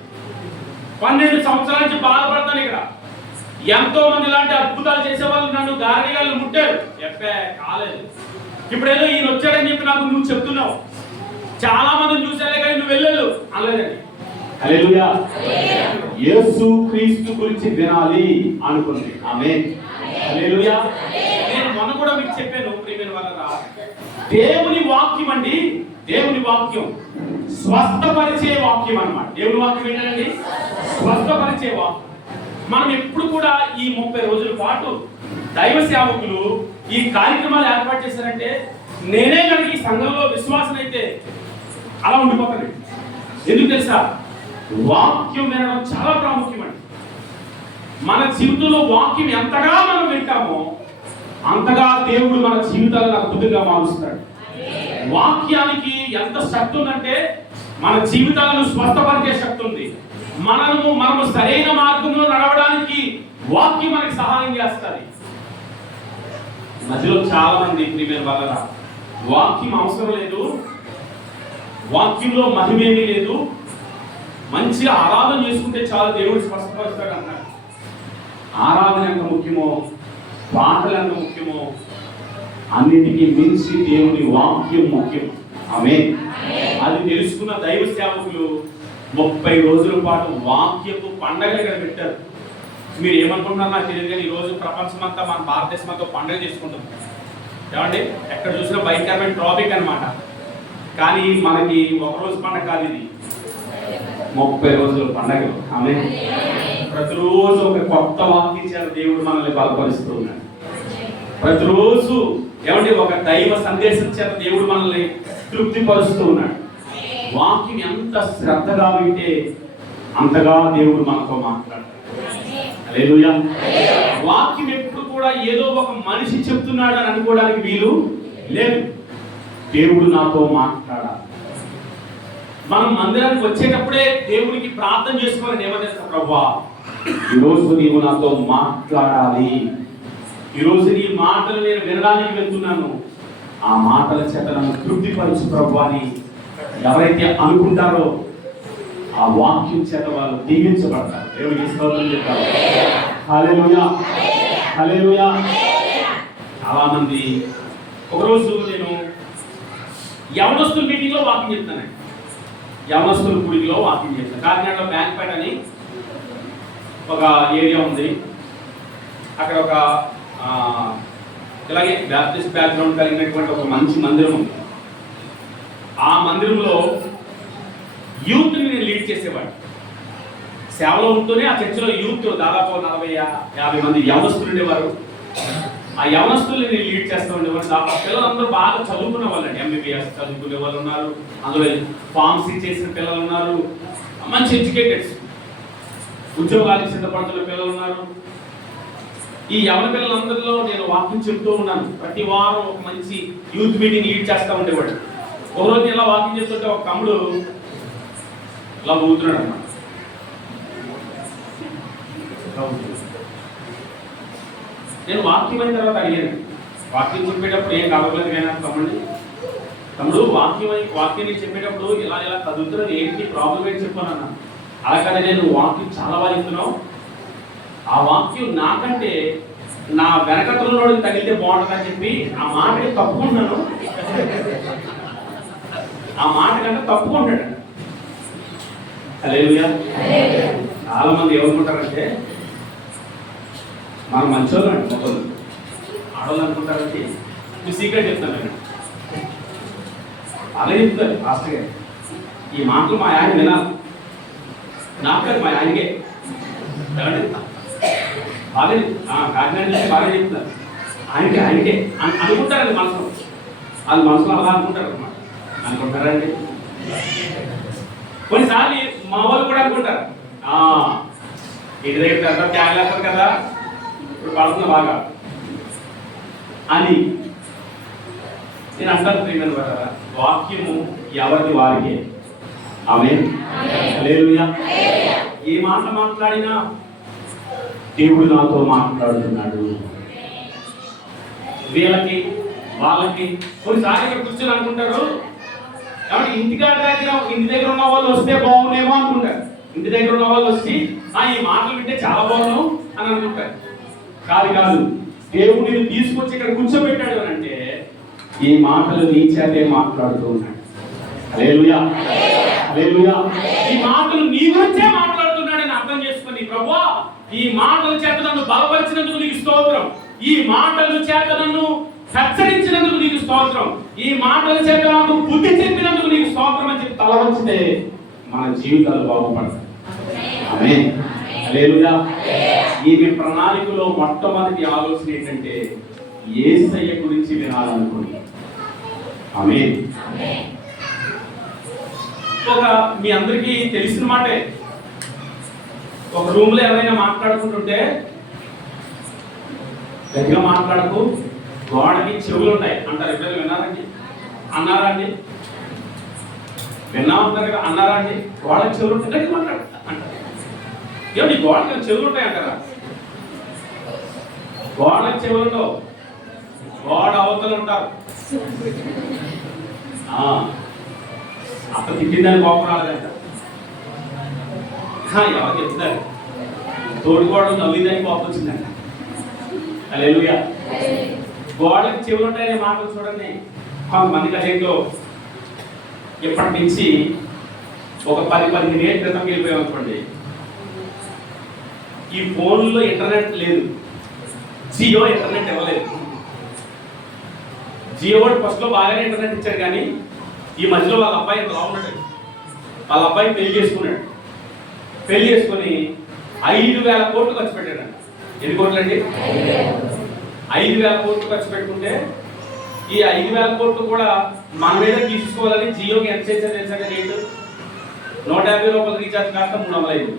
12 సంవత్సరాల నుంచి బాధపడతాను. ఇక్కడ ఎంతో మంది ఇలాంటి అద్భుతాలు చేసేవాళ్ళు నన్ను గారిగాళ్ళు ముట్టారు, ఎప్పే కాలేదు. ఇప్పుడు ఏదో ఈయన వచ్చాడని చెప్పి నాకు నువ్వు చెప్తున్నావు. చాలా మందిని చూసాలే కానీ నువ్వు వెళ్ళలేదు అనలేదండి. హల్లెలూయా. యేసు క్రీస్తు గురించి వినాలి అనుకుంది ఆమె. హల్లెలూయా. నేను మొన్న కూడా మీకు చెప్పాను ప్రియమైన వాళ్ళరా, దేవుని వాక్యం అండి, దేవుని వాక్యం స్వస్థపరిచే వాక్యం అన్నమాట. దేవుని వాక్యం ఏంటండి? స్వస్థపరిచే వాక్యం. మనం ఎప్పుడు కూడా ఈ 30 రోజుల పాటు దైవ సేవకులు ఈ కార్యక్రమాలు ఏర్పాటు చేశారంటే, నేనే కనుక ఈ సంఘంలో విశ్వాసం అయితే అలా ఉండిపోతాను. ఎందుకు తెలుసా? వాక్యం వినడం చాలా ప్రాముఖ్యమండి. మన జీవితంలో వాక్యం ఎంతగా మనం వింటామో అంతగా దేవుడు మన జీవితాలను అద్భుతంగా మారుస్తాడు. వాక్యానికి ఎంత శక్తి ఉందంటే మన జీవితాలను స్వస్థపరిచే శక్తి ఉంది. మనము సరైన మార్గంలో నడవడానికి వాక్యం మనకి సహాయం చేస్తుంది. మధ్యలో చాలా మంది ప్రియమైన వాళ్ళ వాక్యం అవసరం లేదు, వాక్యంలో మహిమేమీ లేదు, మంచిగా ఆరాధన చేసుకుంటే చాలా దేవుడు స్వస్థపరుస్తాడు అన్నారు. ఆరాధన ఎంత ముఖ్యమో, పాటలు ఎంత ముఖ్యమో, అన్నిటికీ మించి దేవుని వాక్యం ముఖ్యం. ఆమేన్. అది తెలుసుకున్న దైవ సేవకులు 30 రోజుల పాటు వాక్యపు పండగ ఇక్కడ పెట్టారు. మీరు ఏమనుకుంటున్నారు నాకు తెలియదు కానీ ఈరోజు ప్రపంచమంతా మన భారతదేశం అంతా పండుగ చేసుకుంటాం. ఏమండి, ఎక్కడ చూసినా భయంకరమైన ట్రాఫిక్ అన్నమాట. కానీ మనకి ఒక రోజు పండగ కాదు, ఇది 30 రోజుల పండగ. ఆమేన్. ప్రతిరోజు ఒక కొత్త వాక్యం చేత దేవుడు మనల్ని బలపరుస్తూ ఉన్నాడు. ప్రతిరోజు ఏమంటే ఒక దైవ సందేశం చేత దేవుడు మనల్ని తృప్తిపరుస్తూ ఉన్నాడు. వాక్యం ఎంత శ్రద్ధగా వింటే అంతగా దేవుడు మనతో మాట్లాడతాడు. హల్లెలూయా. వాక్యం ఎప్పుడు కూడా ఏదో ఒక మనిషి చెప్తున్నాడు అని అనుకోవడానికి వీలు లేదు. దేవుడు నాతో మాట్లాడాలి. మనం మందిరానికి వచ్చేటప్పుడే దేవునికి ప్రార్థన చేసుకోవాలని ఏమనిస్తా, ప్రభువా ఈరోజు నీవు నాతో మాట్లాడాలి, ఈరోజు నీ మాటలు నేను వినడానికి వెళ్తున్నాను, ఆ మాటల చేత నన్ను తృప్తిపరచు ప్రభువా అని ఎవరైతే అనుకుంటారో ఆ వాక్యం చేత వాళ్ళు దీవించబడతారు. దేవునికి స్తోత్రం చెప్తారు. హల్లెలూయా హల్లెలూయా. చాలా మంది ఒకరోజు నేను యవనస్తుల మీటింగ్లో వాకింగ్ చెప్తానండి. యవనస్తుల గుడిలో వాకింగ్ చేస్తాను. కాకినాడలో బ్యాంక్పేట అని ఒక ఏరియా ఉంది. అక్కడ ఒక ఇలాగే బ్యాప్టిస్ట్ బ్యాక్గ్రౌండ్ కలిగినటువంటి ఒక మంచి మందిరం ఉంది. ఆ మందిరంలో యూత్ని నేను లీడ్ చేసేవాడిని. సేవలో ఉంటూనే ఆ చర్చిలో యూత్ దాదాపు 40-50 మంది యవనస్తులు ఉండేవారు. ఆ యవనస్తుల్ని నేను లీడ్ చేస్తూ ఉండేవాడు. ఆ పిల్లలందరూ బాగా చదువుకున్న వాళ్ళండి. MBBS చదువుకునే వాళ్ళు ఉన్నారు, అందులో ఫార్మసీ చేసిన పిల్లలు ఉన్నారు, మంచి ఎడ్యుకేటెడ్స్, ఉద్యోగాలకు సిద్ధపడుతున్న పిల్లలు ఉన్నారు. ఈ యవన పిల్లలందరిలో నేను వాక్యం చెప్తూ ఉన్నాను. ప్రతి వారం ఒక మంచి యూత్ మీటింగ్ లీడ్ చేస్తూ ఉండేవాడు. ఒకరోజు ఇలా వాక్యం చేస్తుంటే ఒక తమ్ముడు ఇలా ఊగుతున్నాడు అన్నమాట. నేను వాక్యం అయిన తర్వాత అడిగాను, వాక్యం చెప్పేటప్పుడు ఏం కావట్లేదు కానీ తమ్ముడు వాక్యం చెప్పేటప్పుడు ఇలా కదులుతున్నది ఏంటి, ప్రాబ్లం ఏంటి చెప్పాను అన్న. అలా కానీ నేను వాక్యం చాలా బాగా చెప్తున్నావు, ఆ వాక్యం నాకంటే నా వెనకతలో తగిలితే బాగుంటుందని చెప్పి ఆ మాటకి తప్పుకుంటున్నాను, ఆ మాట కంటే తప్పుకుంటాడు. హల్లెలూయా. చాలా మంది ఏమనుకుంటారంటే మనం మంచోళ్ళు అండి, మొక్కలు ఆడవాళ్ళు అనుకుంటారంటే మీ సీక్రెట్ చెప్తాను నేను. అలా చెప్తారు ఫాస్ట్గా ఈ మాటలు మా ఆయన వినాలి, నాకు కాదు మా ఆయనకే బాగా కాకినాడ బాగా చెప్తున్నారు, ఆయనకే అనుకుంటారండి మనసులో, వాళ్ళు మనసులో అలా అనుకుంటారు అన్నమాట. అనుకుంటారండి కొన్నిసార్లు మా వాళ్ళు కూడా అనుకుంటారు, ఇంటి దగ్గర పెద్ద ట్యాగ్ వేస్తారు కదా ఇప్పుడు పడుతున్నా బాగా అని. నేను అంటాను ప్రియమైన వారా, వాక్యము ఎవరిది వారికే. ఆమేన్. హల్లెలూయా. ఏ మాట మాట్లాడినా దేవుడు నాతో మాట్లాడుతున్నాడు. వీళ్ళకి వాళ్ళకి కొన్నిసార్లు ఇక్కడ కూర్చొని అనుకుంటారు, కాబట్టి ఇంటి దగ్గర ఉన్న వాళ్ళు వస్తే బాగుండేమో అనుకుంటారు. ఇంటి దగ్గర ఉన్న వాళ్ళు వచ్చి ఈ మాటలు వింటే చాలా బాగున్నావు అని అనుకుంటారు. కాదు, దేవుడిని తీసుకొచ్చి ఇక్కడ కూర్చోబెట్టాడు అని అంటే ఈ మాటలు నీ చేతే మాట్లాడుతూ ఉన్నాడు. హల్లెలూయా, హల్లెలూయా. ఈ మాటలు నీ గురించే మాట్లాడుతున్నాడని అర్థం చేసుకొని, ప్రభువా ఈ మాటల చేత నన్ను బలపరిచినందుకు నీకు స్తోత్రం, ఈ మాటల చేత నన్ను హెచ్చరించినందుకు నీకు స్తోత్రం, ఈ మాటల చేత నాకు బుద్ధి చెప్పినందుకు నీకు స్తోత్రం అని చెప్పి తల వంచితే మన జీవితాలు బాగుపడతాయి. ఆమేన్. హల్లెలూయా. ఈమె ప్రణాళికలో మొట్టమొదటి ఆలోచన ఏంటంటే యేసయ్య గురించి వినాలనుకుంది. ఆమేన్. మీ అందరికీ తెలిసిన మాటే, ఒక రూమ్ లో ఎవరైనా మాట్లాడుకుంటుంటే గట్టిగా మాట్లాడకు, గోడకి చెవులు ఉంటాయి అంటారు. ఎప్పుడైనా విన్నారండి? అన్నారా అండి? విన్నా ఉంటారు కదా, అన్నారా అండి? గోడకి చెవులు ఉంటాయి గట్టిగా మాట్లాడు అంటారు. ఏమండి గోడకి చెవులు ఉంటాయి అంటారా? గోడకి చెవులతో గోడ అవతలు ఉంటారు. అత్త తిట్టిందని కోపం రాలేదంట. ఎవరు చెప్తారు? తోడుకోవడం నవ్విందని కోపం వచ్చిందంట. హల్లెలూయా. గోడకి చెవులు ఉంటాయనే మాటలు చూడండి. కొంతమందికి అదేంటో ఇప్పటి నుంచి ఒక 10-15 ఏళ్ళ క్రితం వెళ్ళిపోయాం అనుకోండి, ఈ ఫోన్లో ఇంటర్నెట్ లేదు, జియో ఇంటర్నెట్ ఇవ్వలేదు. జియో వాడు ఫస్ట్లో బాగానే ఇంటర్నెట్ ఇచ్చాడు, కానీ ఈ మధ్యలో వాళ్ళ అబ్బాయి ఇంత ఉన్నాడు. వాళ్ళ అబ్బాయి పెళ్లి చేసుకున్నాడు. పెళ్లి చేసుకొని 5,000 కోట్లు ఖర్చు పెట్టాడు. ఎన్ని కోట్లు అండి? 5,000 కోట్లు ఖర్చు పెట్టుకుంటే ఈ 5,000 కోట్లు కూడా మన మీద తీసుకోవాలని జియోకి ఎంత చేశారు తెలుసా రేటు? 150 రూపాయలు రీఛార్జ్ కాస్త 305.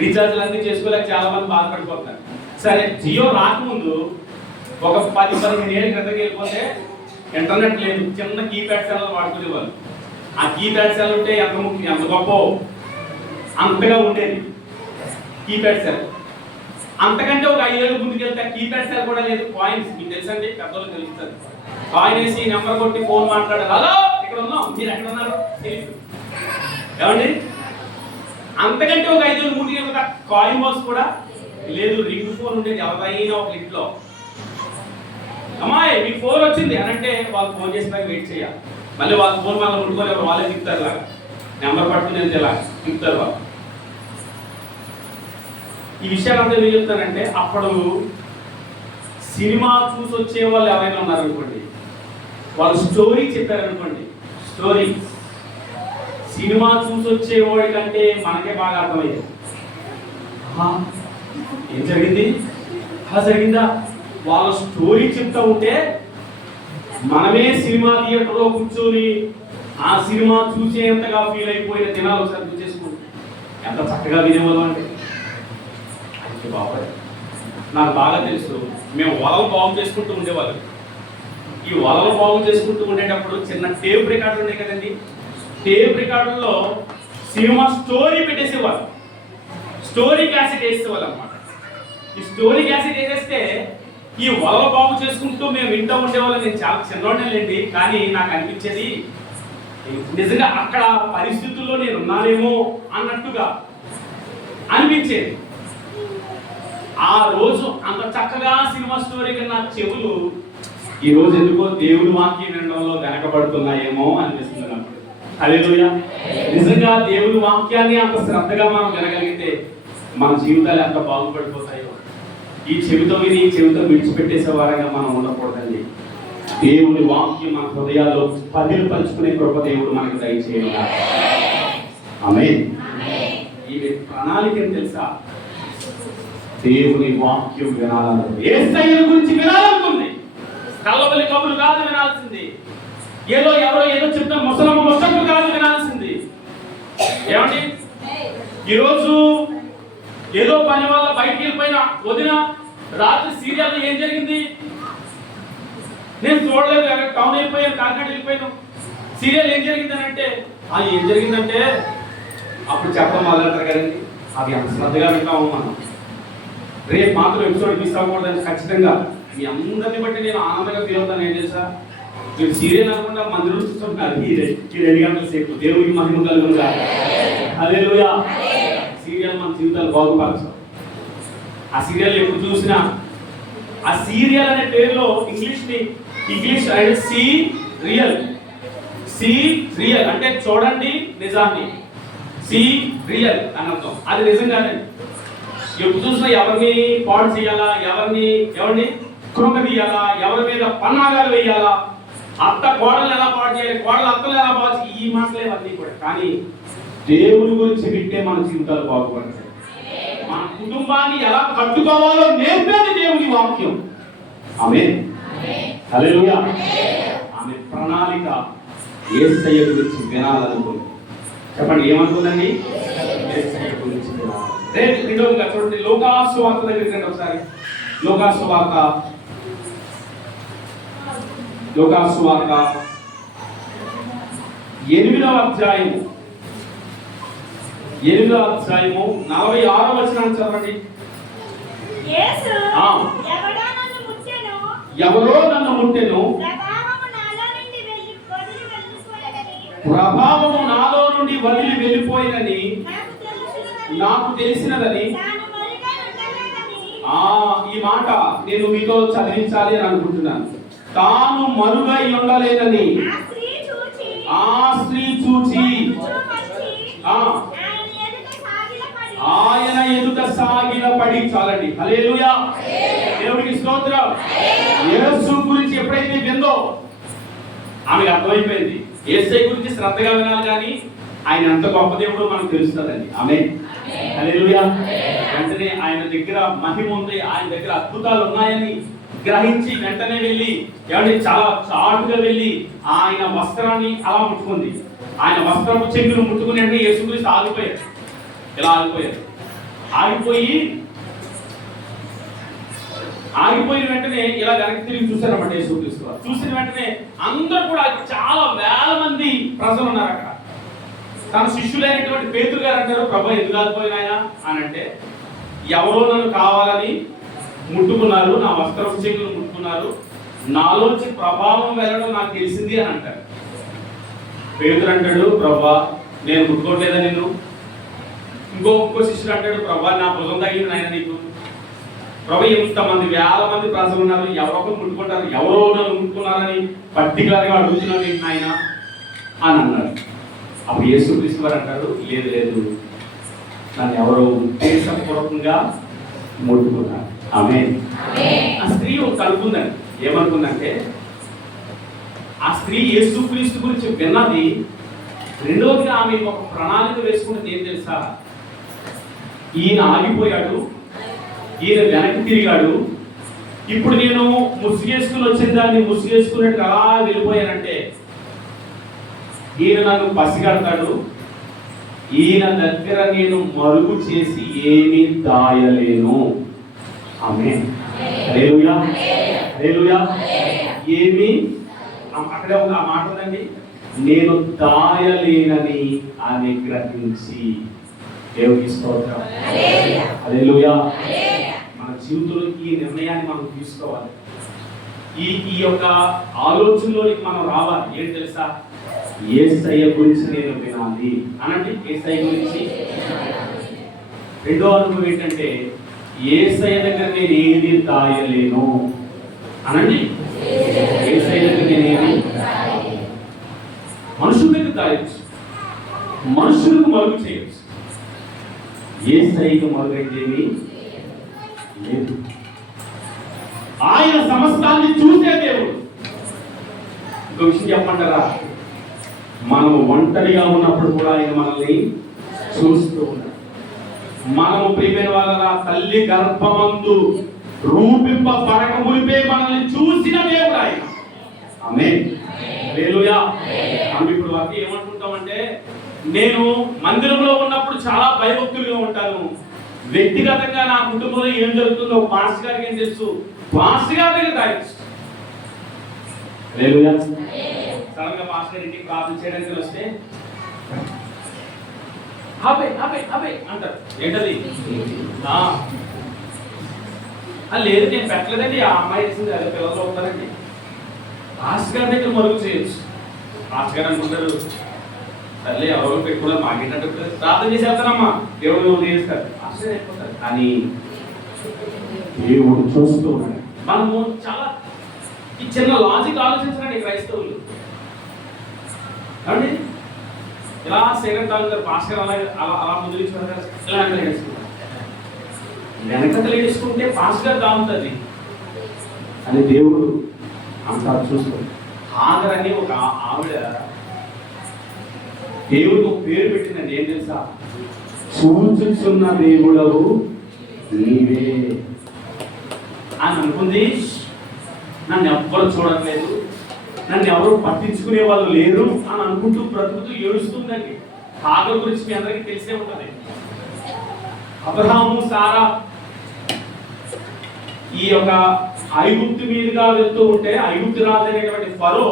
రీఛార్జ్లు అన్నీ చేసుకోలేక చాలా మంది బాధపడిపోతున్నారు. సరే, జియో రాకముందు ఒక 10-15 ఏళ్ళ క్రితం వెళ్ళిపోతే ఇంటర్నెట్ లేదు, చిన్న కీప్యాడ్ సెల్ వాడుకునేవాళ్ళు. ఆ కీప్యాడ్ సెల్ ఉంటే ఎంత గొప్ప అంతగా ఉండేది కీప్యాడ్ సెల్. అంతకంటే ఒక 5 ఏళ్ళు ముందుకెళ్తే కీప్యాడ్ సెల్ కూడా లేదు, కాయిన్స్. మీకు తెలుసండి, పెద్దోళ్ళు తెలుస్తుంది. కాయిన్ వేసి నెంబర్ కొట్టి ఫోన్ మాట్లాడాలి, హలో ఇక్కడ ఉన్నాం, మీరు ఎక్కడ ఉన్నారు తెలుసు. ఏమండి, అంతకంటే ఒక 5 ఏళ్ళు ముందుకెళ్తే కాయిన్ బాక్స్ కూడా లేదు, రింగ్ ఫోన్ ఉండేది ఎవరైనా ఒక ఇంట్లో. అమ్మాయి మీకు ఫోన్ వచ్చింది అని అంటే వాళ్ళు ఫోన్ చేసినాక వెయిట్ చేయాలి. మళ్ళీ వాళ్ళ ఫోన్ వాళ్ళు ముట్టుకొని ఎవరు వాళ్ళే తిప్పుతారు, లాగా నెంబర్ పట్టుకుని ఇలా తిప్పుతారు వాళ్ళు. ఈ విషయాలంతా ఏం చెప్తారంటే, అప్పుడు సినిమా చూసి వచ్చే వాళ్ళు ఎవరైనా ఉన్నారనుకోండి, వాళ్ళు స్టోరీ చెప్పారనుకోండి, స్టోరీ సినిమా చూసి వచ్చేవాడి కంటే మనకే బాగా అర్థమయ్యేది. ఏం జరిగింది, జరిగిందా, వాళ్ళ స్టోరీ చెప్తా ఉంటే మనమే సినిమా థియేటర్లో కూర్చొని ఆ సినిమా చూసేంతగా ఫీల్ అయిపోయిన దినాలు ఒకసారి చేసుకోండి. ఎంత చక్కగా వినేవాళ్ళం అంటే బాబాయ్ నాకు బాగా తెలుసు. మేము వలలు బాగు చేసుకుంటూ ఉండేవాళ్ళం. ఈ వలలు బాగు చేసుకుంటూ ఉండేటప్పుడు చిన్న టేప్ రికార్డులు ఉన్నాయి కదండి, టేప్ రికార్డుల్లో సినిమా స్టోరీ పెట్టేసేవాళ్ళు, స్టోరీ క్యాసెట్ వేసేవాళ్ళు అన్నమాట. ఈ స్టోరీ క్యాసెట్ వేసేస్తే ఈ వలలు బాగు చేసుకుంటూ మేము వింటూ ఉండేవాళ్ళం. నేను చాలా చిన్నోడేనండి, కానీ నాకు అనిపించేది నిజంగా అక్కడ పరిస్థితుల్లో నేను ఉన్నానేమో అన్నట్టుగా అనిపించేది. ఆ రోజు అంత చక్కగా సినిమా స్టోరీ కన్నా చెవులు ఈ రోజు ఎందుకో దేవుని వాక్యం వినడంలో వెనకబడుతున్నాయేమో అనిపిస్తుంది నాకు. హల్లెలూయా. నిజంగా దేవుని వాక్యాన్ని అంత శ్రద్ధగా మనం వినగలిగితే మన జీవితాలు ఎంత బాగుపడిపోతాయో. ఈ చెవితో విని ఈ చెవితో విడిచిపెట్టేసే వారంగా మనం ఉండకూడదండి. దేవుని వాక్యం మన హృదయాల్లో పదిలు పంచుకునే కృప దేవుడు మనకు దయచేయాలి. ఆమేన్. ఈ ప్రణాళిక ఏం తెలుసా? దేవుని వాక్యం వినాలనుకుంది, యేసయ్య గురించి వినాలనుకుంది. కల్లబలి కబులు కాదు వినాల్సింది, ఏదో ఎవరో ఏదో చెప్తే ముసలమ్మ ముసలు కాదు వినాల్సింది. ఏమండి, ఈరోజు ఏదో పని వల్ల బయటికి వెళ్ళిపోయిన వదిన రాత్రి సీరియల్ ఏం జరిగింది నేను చూడలేదు, అక్కడ టౌన్ వెళ్ళిపోయాను, కాకినాడ వెళ్ళిపోయాను, సీరియల్ ఏం జరిగిందని అంటే ఏం జరిగిందంటే అప్పుడు చెప్పడం మొదలెడతారు కదండి. అది అంత శ్రద్ధగా వింటాము మనం. రేపు మాత్రం ఎపిసోడ్ మిస్ అవ్వకూడదని ఖచ్చితంగా మీ అందరిని బట్టి నేను ఆనందంగా ఫీల్ అవుతాను. ఏం తెలుసా, మీరు సీరియల్ అనుకుంటా మందిరం చూస్తుంటారు ఈ 2 గంటల సేపు. దేవుడికి మహిమ కలుగునుగా. హల్లెలూయా. సీరియల్ మన జీవితాలు బాగుపరచు. ఆ సీరియల్ ఎప్పుడు చూసినా ఆ సీరియల్ అనే పేరులో ఇంగ్లీష్ అంటే సి రియల్ అంటే చూడండి నిజాన్ని, సి రియల్ అని అర్థం. అది నిజంగానే ఎప్పుడు చూసినా ఎవరిని పాడు చేయాలా, ఎవరిని కృంగదీయాలా, ఎవరి మీద పన్నాగాలు వేయాలా, అత్త కోడలు ఎలా పాడు చేయాలి, కోడలు అత్తలు ఎలా పాడు చేయాలి, ఈ మాటలే అన్నీ కూడా. కానీ దేవుని గురించి వింటే మన జీవితాలు బాగుపడతాయి. మన కుటుంబాన్ని ఎలా కట్టుకోవాలో నేర్పేది దేవుని వాక్యం. ఆమేన్. హల్లెలూయా. ఆమె ప్రణాళిక యేసయ్య గురించి వినాలనుకుంది. చెప్పండి ఏమనుకుందండి? యేసయ్య గురించి వినాలి. రేపు రెండోదిగా చూడండి, లోకాసు వార్త దగ్గరికి రండి ఒకసారి. లోకాసు వార్త 8వ అధ్యాయము 46వ వచనాన్ని చదవండి. ఎవరో నన్ను ముట్టెను, ప్రభావము నాలో నుండి వదిలి వెళ్ళిపోయినని నాకు తెలిసినదని. ఈ మాట నేను మీతో చదివించాలి అని అనుకుంటున్నాను. తాను మరుగై ఉండలేదని ఆ స్త్రీ చూచి ఆయన ఎదుట సాగిలపడి. చాలండి. హల్లెలూయా. దేవునికి స్తోత్రం. యేసు గురించి ఎప్పుడైతే విందో ఆమెకు అర్థమైపోయింది. యేసయ్య గురించి శ్రద్ధగా వినాలి, కానీ ఆయన ఎంత గొప్ప దేవుడో మనకు తెలుస్తుందండి. ఆమేన్. హల్లెలూయా. వెంటనే ఆయన దగ్గర మహిమ ఉంది, ఆయన దగ్గర అద్భుతాలు ఉన్నాయని గ్రహించి వెంటనే వెళ్ళి చాలా చాటుగా వెళ్ళి ఆయన వస్త్రాన్ని అలా ముట్టుకుంది. ఆయన వస్త్రము చెంగును ముట్టుకుని అంటే యేసుక్రీస్తు ఆగిపోయారు. ఇలా ఆగిపోయిన వెంటనే ఇలా వెనక్కి తిరిగి చూశారన్నమాట యేసుక్రీస్తు. చూసిన వెంటనే అందరూ కూడా చాలా వేల మంది ప్రజలు ఉన్నారు అక్కడ. తన శిష్యులైనటువంటి పేతురు గారు అంటారు, ప్రభు ఎందుకు ఆగిపోయిన ఆయన అని అంటే, ఎవరో నన్ను కావాలని ముట్టుకున్నారు, నా వస్త్రపు చెంగులు ముట్టుకున్నారు, నాలోంచి ప్రభావం వెళ్ళడం నాకు తెలిసింది అని అంటారు. పేతురు అంటాడు, ప్రభా నేను ముట్టుకోవట్లేదా నిన్ను. ఇంకో శిష్యుడు అంటాడు, ప్రభా నా భుజం తగిలింది ఆయన నీకు. ప్రభు ఇంతమంది వేల మంది ప్రజలు ఉన్నారు, ఎవరొకరు ముట్టుకుంటారు, ఎవరో నన్ను ముట్టుకున్నారని పర్టికులర్గా అడుగుతున్నాను నేను ఆయన అని అన్నాడు. అప్పుడు యేసుక్రీస్తు వారు అంటారు, లేదు నన్ను ఎవరో ఉద్దేశపూర్వకంగా ముట్టుకున్నారు. ఆమేన్. ఆ స్త్రీ కలుపుందండి. ఏమనుకుందంటే, ఆ స్త్రీ యేసుక్రీస్తు గురించి విన్నది. రెండోదిగా ఆమె ఒక ప్రణాళిక వేసుకున్నది ఏం తెలుసా? ఈయన ఆగిపోయాడు, ఈయన వెనక్కి తిరిగాడు, ఇప్పుడు నేను ముసుగేసుకుని వచ్చిన దాన్ని ముసుగేసుకున్నట్టు అలా వెళ్ళిపోయానంటే ఈయన నన్ను పసిగడతాడు, ఈయన దగ్గర నేను మరుగు చేసి ఏమీ దాయలేను ఆమేన్. హల్లెలూయా, హల్లెలూయా. ఏమి అక్కడే ఒక ఆ మాట ఉందండి, నేను దాయలేనని ఆమె గ్రహించి. దేవునికి స్తోత్రం. హల్లెలూయా. మన జీవితంలో ఈ నిర్ణయాన్ని మనం తీసుకోవాలి. ఈ యొక్క ఆలోచనలోనికి మనం రావాలి. ఏంటి తెలుసా? యేసయ్య గురించి నేను వినాలి అనండి. యేసయ్య గురించి రెండో అనుభవం ఏంటంటే, యేసయ్య దగ్గర నేను ఏది దాయలేను అనండి. యేసయ్య దగ్గర నేను ఏది మనుషుల దగ్గర దాయచ్చు, మనుషులకు మరుగు చేయొచ్చు. యేసయ్యకు మరుగైందేమీ లేదు. ఆయన సమస్తాన్ని చూసే దేవుడు. ఇంకో విషయం చెప్పమంటారా? మనం ఒంటరిగా ఉన్నప్పుడు కూడా ఆయన మనల్ని చూస్తూ ఉన్నాడు. మనము ప్రియమైన వాళ్ళ తల్లి గర్భమందు రూపింపబడక మునిపే మనల్ని చూసిన దేవుడు ఆయన. ఆమేన్. హల్లెలూయా. మనం ఇప్పుడు వాకి ఏమనుకుంటామంటే, నేను మందిరంలో ఉన్నప్పుడు చాలా భయభక్తులుగా ఉంటాను, వ్యక్తిగతంగా నా కుటుంబంలో ఏం జరుగుతుందో పాస్టర్ గారికి ఏం తెలుసు, పాస్టర్ గారి దగ్గర దాయచ్చు. హల్లెలూయా. సడన్ గా పాస్టర్ గారి ఇంటికి ప్రార్థన చేయడానికి వస్తే ఆపే ఆపే ఆపే అంటారు. ఏంటది? లేదు నేను పెట్టలేదండి, ఆ అమ్మాయి ఇచ్చింది, అదే పిల్లలు ఉంటారండి. పాస్టర్ గారి దగ్గర మరుగు చేయొచ్చు. పాస్టర్ గారు అనుకుంటారు, సర్లే ఎవరో పెట్టుకున్నారు, మాకేంటంటే ప్రార్థన చేసి వెళ్తానమ్మా, దేవుడు చేస్తారు, పాస్టర్ అయిపోతారు. కానీ దేవుడు చూస్తూ ఉన్నాడు. మనము చాలా ఈ చిన్న లాజిక్ ఆలోచించండి క్రైస్తవులు. కాబట్టి ఇలా సేకరణ తాలూకారు పాస్టర్ అలాగే అలా ముందు ఇలా వేసుకుంటారు. వెనకతలు వేసుకుంటే పాస్టర్ దాముతుంది అని దేవుడు అంతా చూస్తుంది. హాగర్ అని ఒక ఆవిడ దేవుడికి ఒక పేరు పెట్టిందండి. ఏం తెలుసా? చూచుచున్న దేవుడవు నీవే అని అనుకుంది. నన్ను ఎవ్వరు చూడట్లేదు, నన్ను ఎవరు పట్టించుకునే వాళ్ళు లేరు అని అనుకుంటూ బ్రతుకుతూ ఏడుస్తుందండి. హాగర్ గురించి మీ అందరికీ తెలిసే ఉంటుంది. అబ్రహాము సారా ఈ యొక్క ఐగుప్తు మీదుగా వెళ్తూ ఉంటే, ఐగుప్తు రాజు అనేటువంటి ఫరో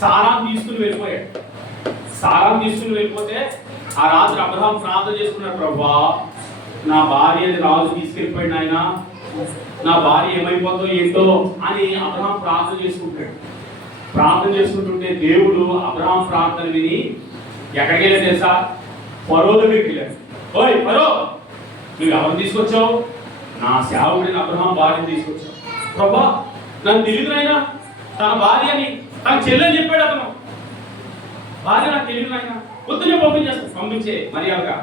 సారాన్ని తీసుకుని వెళ్ళిపోయాడు. సారాన్ని తీసుకుని వెళ్ళిపోతే ఆ రాజు అబ్రహాం ప్రార్థన చేసుకున్నాడు, ప్రభువా నా భార్యని రాజు తీసుకెళ్ళిపోయాడు, ఆయన నా భార్య ఏమైపోతుందో ఏంటో అని అబ్రహాం ప్రార్థన చేసుకుంటాడు. ప్రార్థన చేసుకుంటుంటే దేవుడు అబ్రహాం ప్రార్థన విని ఎక్కడికి వెళ్ళాడు తెలుసా? ఫరో దగ్గరికి వెళ్ళాడు. ఓయ్ ఫరో, నువ్వు ఎవరిని తీసుకొచ్చావు? నా సేవకుడిని అబ్రహాం భార్యని తీసుకొచ్చావు. ప్రభా నన్ను తెలియదునైనా, తన భార్యని తన చెల్లెని చెప్పాడు అతను. భార్య నాకు తెలియదునైనా, పొద్దునే పంపించే మర్యాదగా,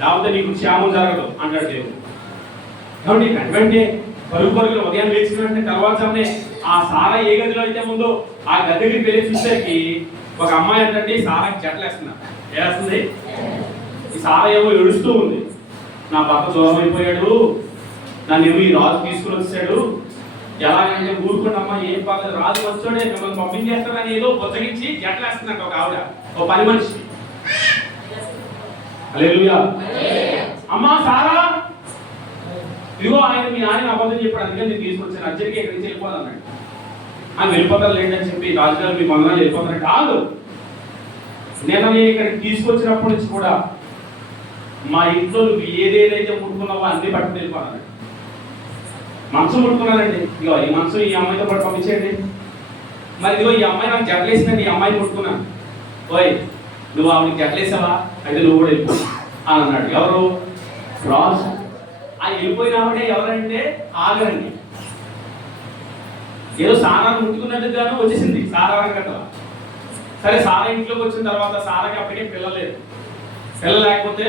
లేకపోతే నీకు క్షేమం జరగదు అంటాడు దేవుడు. కాబట్టి వెంటనే పరుగులు ఉదయం లేచిన వెంటనే తెల్లవారుజామునే ఆ సారా ఏ గదిలో అయితే ముందో ఆ గదికి వెళ్ళి చూసేసరికి ఒక అమ్మాయి అంటే సారాకి జట్లేస్తున్నారు. ఏస్తుంది? ఈ సారా ఏమో ఏడుస్తూ ఉంది, నా భర్త దూరం అయిపోయాడు, నన్ను ఏమో ఈ రాజు తీసుకుని వచ్చాడు, ఎలాగంటే ఊరుకున్నమ్మా ఏం పర్లేదు, రాజు వచ్చాడే మిమ్మల్ని పంపించేస్తాడని ఏదో బొచ్చగించి జట్లేస్తున్నట్టు ఒక ఆవిడ, ఒక పని మనిషి. హల్లెలూయా. అమ్మా సారా, ఇదిగో ఆయన మీ ఆయన అబద్ధం చెప్పాడు, అందుకని నేను తీసుకొచ్చాను, అర్జెంట్గా ఇక్కడి నుంచి వెళ్ళిపోదు అన్నాడు. ఆయన వెళ్ళిపోతారు లేండి అని చెప్పి రాజుగారు మీ మందరాలు వెళ్ళిపోతారంటే, కాదు నేను ఇక్కడికి తీసుకొచ్చినప్పటి నుంచి కూడా మా ఇంట్లో నువ్వు ఏదేదైతే ముట్టుకున్నావో అన్ని పట్టుకుని వెళ్ళిపోతాను. మనసు ముట్టుకున్నానండి, ఇగో ఈ మనసు ఈ అమ్మాయితో పాటు పంపించేయండి. మరి ఇదిగో ఈ అమ్మాయి నాకు జట్లేసిందండి, ఈ అమ్మాయిని ముట్టుకున్నాను. ఓయ్ నువ్వు ఆవిడకి జట్లేసావా, అయితే నువ్వు కూడా వెళ్ళిపో అని అన్నాడు. ఎవరు? రాజు. ఆ వెళ్ళిపోయిన ఆవిడే ఎవరంటే ఆగరండి. ఏదో సారాన్ని ముట్టుకున్నట్టుకు గాను వచ్చేసింది సారా కదా. సరే సారా ఇంట్లోకి వచ్చిన తర్వాత సారాకి అప్పటికే పిల్లలు లేదు. పిల్లలు లేకపోతే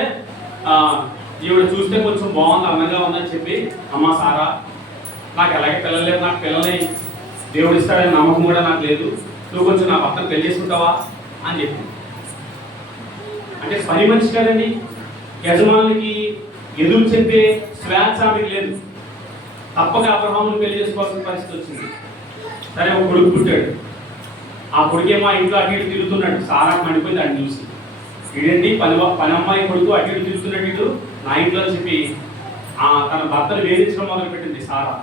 ఈవిడ చూస్తే కొంచెం బాగుంది, అందంగా ఉందని చెప్పి, అమ్మ సారా నాకు ఎలాగే పిల్లలు లేదు, నాకు పిల్లల్ని దేవుడు ఇస్తాడని నమ్మకం కూడా నాకు లేదు, నువ్వు కొంచెం నా భర్తను పెళ్లి చేసుకుంటావా అని చెప్పి. అంటే పని మనిషి కదండి, యజమానికి ఎదురు చెప్పే స్వేచ్ఛ ఆమెకి లేదు. తప్పక అబ్రహామును పెళ్లి చేసుకోవాల్సిన పరిస్థితి వచ్చింది. సరే ఒక కొడుకు పుట్టాడు. ఆ కొడుకేమో ఇంట్లో అటు ఇటు తిరుగుతున్నాడు. సారా మండిపోయింది అటు చూసి, ఇదేంటి పని అమ్మాయి కొడుకు అటు ఇటు తిరుగుతున్నాడు, ఇటు నా ఇంట్లో చెప్పి తన భర్తను వేధించడం మొదలుపెట్టింది సారా.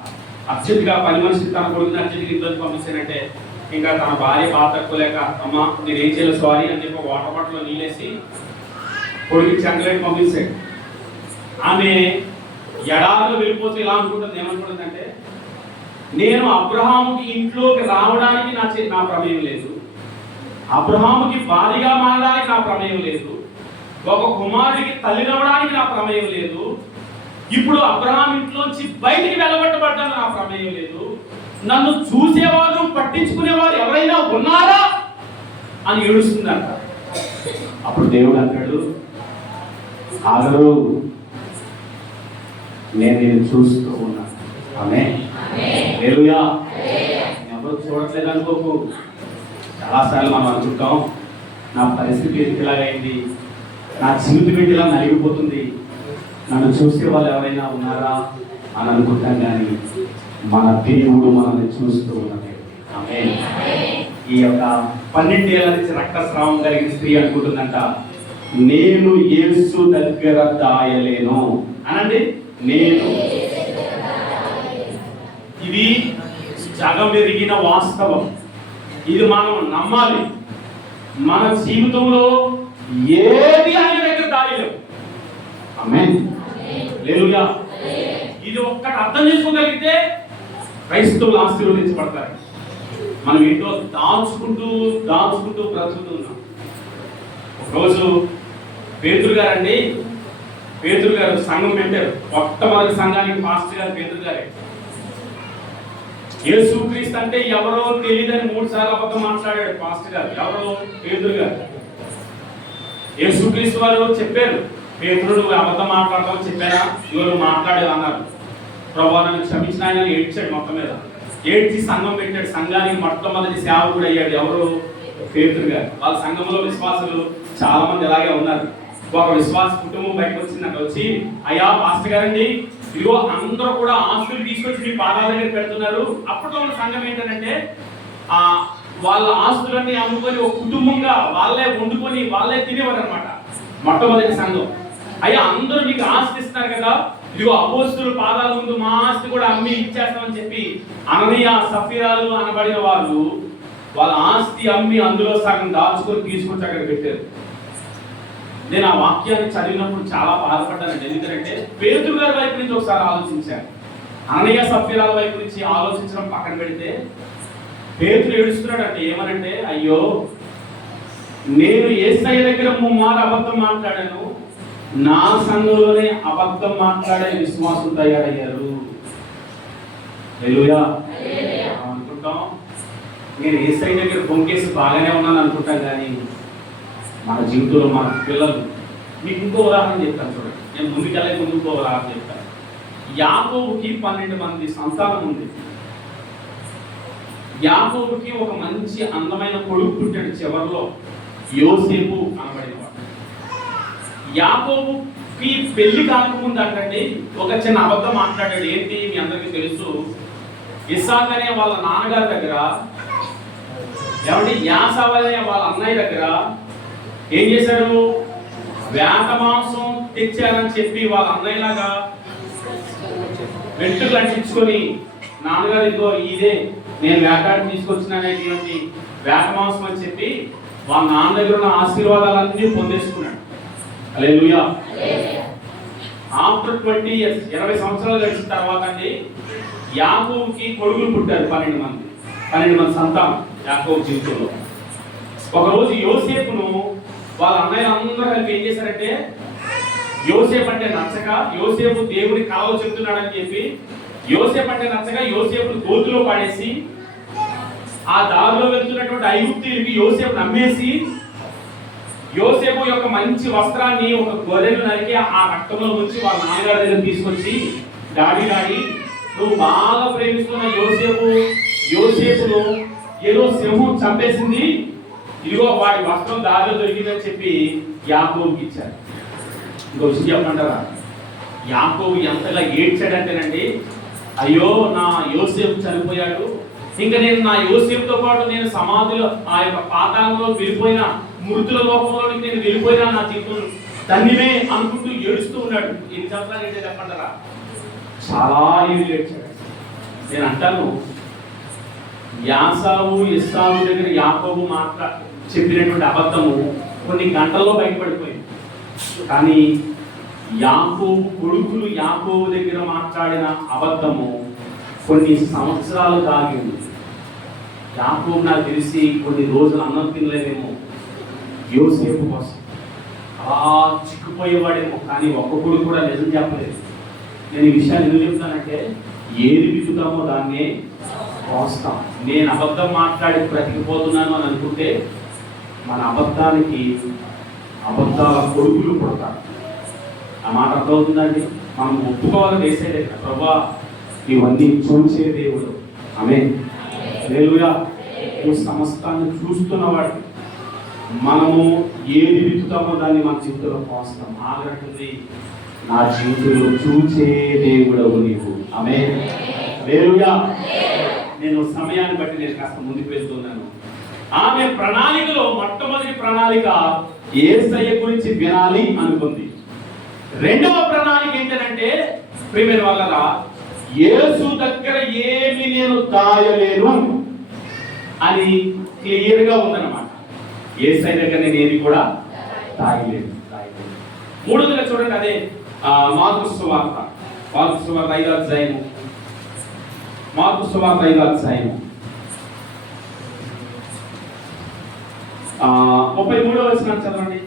అర్జెంటుగా పని మనిషి తన కొడుకుని అర్జెంట్గా ఇంట్లోకి పంపిస్తానంటే ఇంకా తన భార్య బాధ తట్టుకోలేక అమ్మ నేనేం చేయలేదు సారీ అని చెప్పి వాటర్ బాటిల్లో నీళ్ళేసి కొడుకు చంకలేట్ పంపిస్తాడు. ఆమె ఎడారిలో వెళ్ళిపోతే ఇలా అనుకుంటుంది, ఏమనుకుంటుందంటే నేను అబ్రహాముకి ఇంట్లోకి రావడానికి నా ప్రమేయం లేదు, అబ్రహాముకి భార్యగా మారడానికి నా ప్రమేయం లేదు, ఒక కుమారుడికి తల్లినవ్వడానికి నా ప్రమేయం లేదు, ఇప్పుడు అబ్రహాం ఇంట్లోంచి బయటికి వెళ్ళగొట్టబడ్డాను నా ప్రమేయం లేదు, నన్ను చూసేవారు పట్టించుకునేవారు ఎవరైనా ఉన్నారా అని ఏడుస్తుందంట. అప్పుడు దేవుడు అంటాడు, ఆగరు, నేను నేను చూస్తూ ఉన్నాను. ఆమేన్. హల్లెలూయా. ఎవరు చూడట్లేదు అనుకోకు. చాలాసార్లు మనం అనుకుంటాం నా పరిస్థితి ఎలాగైంది, నా జీవితం ఇలా నలిగిపోతుంది, నన్ను చూసే వాళ్ళు ఎవరైనా ఉన్నారా అని అనుకుంటాం. కానీ మన దేవుడు మనల్ని చూస్తూ ఉన్నది. ఆమేన్. ఈ యొక్క 12 ఏళ్ల నుంచి రక్తస్రావం కలిగిన స్త్రీ అనుకుంటుందంట, నేను యేసు దగ్గర దాయలేను అనండి. నేను ఇది జగమెరిగిన వాస్తవం, ఇది మనం నమ్మాలి. మన జీవితంలో ఏది ఆయన దగ్గర దాయలేము. ఆమేన్. హల్లెలూయా. ఇది ఒక్కటి అర్థం చేసుకోగలిగితే క్రైస్తవులు ఆశీర్వదించబడతారు. మనం ఏంటో దాచుకుంటూ బ్రతుకుతున్నాం. ఒకరోజు పేతురు గారు సంఘం పెట్టారు. మొట్టమొదటి సంఘానికి పాస్టర్ గారు పేతురు గారే. యేసుక్రీస్తు అంటే ఎవరో తెలియదని 3 సార్లు అబద్ధం మాట్లాడాడు పాస్టర్ గారు. ఎవరో పేతురు గారు. యేసుక్రీస్తు వారు చెప్పారు, పేతురు నువ్వు అబద్ధం మాట్లాడతావు చెప్పారా, ఎవరు మాట్లాడేది అన్నారు. ప్రభువా నన్ను క్షమించిన ఆయన ఏడ్చాడు. మొత్తం మీద ఏడ్చి సంఘం పెట్టాడు. సంఘానికి మొట్టమొదటి సేవకుడు అయ్యాడు ఎవరు? పేతురు గారు. వాళ్ళ సంఘంలో విశ్వాసులు చాలా మంది ఇలాగే ఉన్నారు. ఒక విశ్వాస కుటుంబం బయటకు వచ్చిందంట. వచ్చి, అయ్యా పాస్టర్ గారండి, ఇదిగో అందరూ కూడా ఆస్తులు తీసుకొచ్చి మీ పాదాల దగ్గర పెడుతున్నారు. అప్పట్లో ఉన్న సంఘం ఏంటంటే వాళ్ళ ఆస్తులన్నీ అమ్ముకొని ఒక కుటుంబంగా వాళ్ళే వండుకొని వాళ్ళే తినేవారు అనమాట. మొట్టమొదటి సంఘం. అయ్యా అందరూ మీకు ఆస్తి ఇస్తున్నారు కదా, ఇదిగో అపోస్తుల పాదాల ముందు మా ఆస్తి కూడా అమ్మి ఇచ్చేస్తామని చెప్పి అననీయ సఫీరాలు అనబడిన వాళ్ళు వాళ్ళ ఆస్తి అమ్మి అందులో సగం దాచుకొని తీసుకొచ్చి అక్కడ పెట్టారు. నేను ఆ వాక్యాన్ని చదివినప్పుడు చాలా బాధపడ్డానండి. ఎందుకంటే పేతురు గారి వైపు నుంచి ఒకసారి ఆలోచించాను, అననీయ సఫీరాల వైపు నుంచి ఆలోచించడం పక్కన పెడితే పేతురు ఏడుస్తున్నాడు. అంటే ఏమనంటే, అయ్యో నేను యేసయ్య దగ్గర 3 మార్లు అబద్ధం మాట్లాడాను, నా సంఘంలోనే అబద్ధం మాట్లాడే విశ్వాసం తయారయ్యారు. హల్లెలూయా. అనుకుంటాం నేను యేసయ్య దగ్గర బొంకేసి బాగానే ఉన్నాను అనుకుంటాం. కానీ మన జీవితంలో మన పిల్లలు, మీకు ఇంకో ఉదాహరణ చెప్తాను చూడండి. నేను ముందుకెళ్ళే ఇంకో ఉదాహరణ చెప్తాను. యాకోబుకి 12 మంది సంతానం ఉంది. యాకోబుకి ఒక మంచి అందమైన కొడుకు పుట్టాడు చివరిలో, యోసేపు అనబడినవాడు. యాకోబుకి పెళ్లి కాకముందు అంటే ఒక చిన్న అబద్ధం మాట్లాడాడు. ఏంటి మీ అందరికీ తెలుసు, ఇస్సాకు అనే వాళ్ళ నాన్నగారి దగ్గర, ఏమంటే యాసావు అనే వాళ్ళ అన్నయ్య దగ్గర ఏం చేశాడు, వేట మాంసం తెచ్చారని చెప్పి వాళ్ళ అన్నయ్యలాగా వెంట్రుకలు అంటించుకొని, నాన్నగారు ఇదిగో ఇదే నేను వేటాడి తీసుకొచ్చినటువంటి వేట మాంసం అని చెప్పి వాళ్ళ నాన్న దగ్గర ఉన్న ఆశీర్వాదాలన్నీ పొందేసుకున్నాడు. హల్లెలూయా. ఆఫ్టర్ 20 years 20 సంవత్సరాలు గడిచిన తర్వాత అండి యాకోబుకి కొడుకులు పుట్టారు. 12 మంది సంతానం యాకోబు జీవితంలో. ఒకరోజు యోసేపును వాళ్ళ అన్నయ్య అందరూ కలిపి ఏం చేశారంటే, యోసేపు అంటే నచ్చక, యోసేపు దేవుడి కలలు చెప్తున్నాడని చెప్పి యోసేపు అంటే నచ్చక యోసేపును గోతులో పాడేసి ఆ దారిలో వెళ్తున్నటువంటి ఐగుప్తీయులకి యోసేపు నమ్మేసి యోసేపు యొక్క మంచి వస్త్రాన్ని ఒక గొర్రెను నరికి ఆ రక్తంలో ఉంచి వాళ్ళ నాన్నగారి దగ్గర తీసుకొచ్చి, డాడీ నువ్వు బాగా ప్రేమిస్తున్న యోసేపును ఏదో సింహం చంపేసింది, ఇదిగో వాడి వస్త్రం దారిలో దొరికిందని చెప్పి యాకోబుకి ఇచ్చారు. ఇంకో విషయం చెప్పమంటారా, యాకోబు ఎంతగా ఏడ్చాడంటేనండి, అయ్యో నా యోసేపు చనిపోయాడు, ఇంకా నేను నా యోసేపుతో పాటు నేను సమాధిలో ఆ యొక్క పాతాళంలో వెళ్ళిపోయిన, మృతుల లోకంలోకి నేను వెళ్ళిపోయినా నా జీవితం ధన్యమే అనుకుంటూ ఏడుస్తూ ఉన్నాడు. 8 సంవత్సరాలు ఏంటో చెప్పంటారా, చాలా ఏడ్చాడు. నేను అంటాను, యాసావు ఇస్సావు దగ్గర యాకోబు చెప్పినటువంటి అబద్ధము కొన్ని గంటల్లో బయటపడిపోయింది. కానీ యాకోబు కొడుకులు యాకోబు దగ్గర మాట్లాడిన అబద్ధము కొన్ని సంవత్సరాలు దాగింది. యాకోబు నాకు తెలిసి కొన్ని రోజులు అన్నం తినలేదేమో యోసేపు కోసం, అలా చిక్కుపోయేవాడేమో. కానీ ఒక్కొక్కడు కూడా నిజం చెప్పలేదు. నేను ఈ విషయాన్ని ఎందుకు చెప్తానంటే, ఏది విత్తుతామో దాన్నే కోస్తాం. నేను అబద్ధం మాట్లాడి బ్రతికిపోతున్నాను అని అనుకుంటే మన అబద్ధానికి అబద్ధాల కొడుకులు పుడతారు. ఆ మాట అర్థమవుతుందండి. మనం ఒప్పుకోవాలి వేసేదే, ప్రభా ఇవన్నీ చూసే దేవుడు. ఆమేన్. హల్లెలూయా. ఈ సమస్తాన్ని చూస్తున్నవాడు. మనము ఏది విత్తుతామో దాన్ని మన జీవితంలో కోస్తాం. ఆగంటుంది, నా జీవితంలో చూసే దేవుడవు నీవు. ఆమేన్. హల్లెలూయా. నేను సమయాన్ని బట్టి నేను కాస్త ముందుకు వెళ్తున్నాను. ఆమె ప్రణాళికలో మొట్టమొదటి ప్రణాళిక యేసయ్య గురించి వినాలి అనుకుంది. రెండవ ప్రణాళిక ఏంటంటే, ప్రియమైన వాళ్ళరా, యేసు దగ్గర ఏమి నేను దాయలేను అని క్లియర్ గా ఉందన్నమాట. యేసయ్య దగ్గర నేను ఏది కూడా దాయలేను. మూడోదిగా చూడండి, అదే మార్కు సువార్త 5వ అధ్యాయము. మార్కు సువార్త 5వ అధ్యాయము 33వ వచనం చదవండి.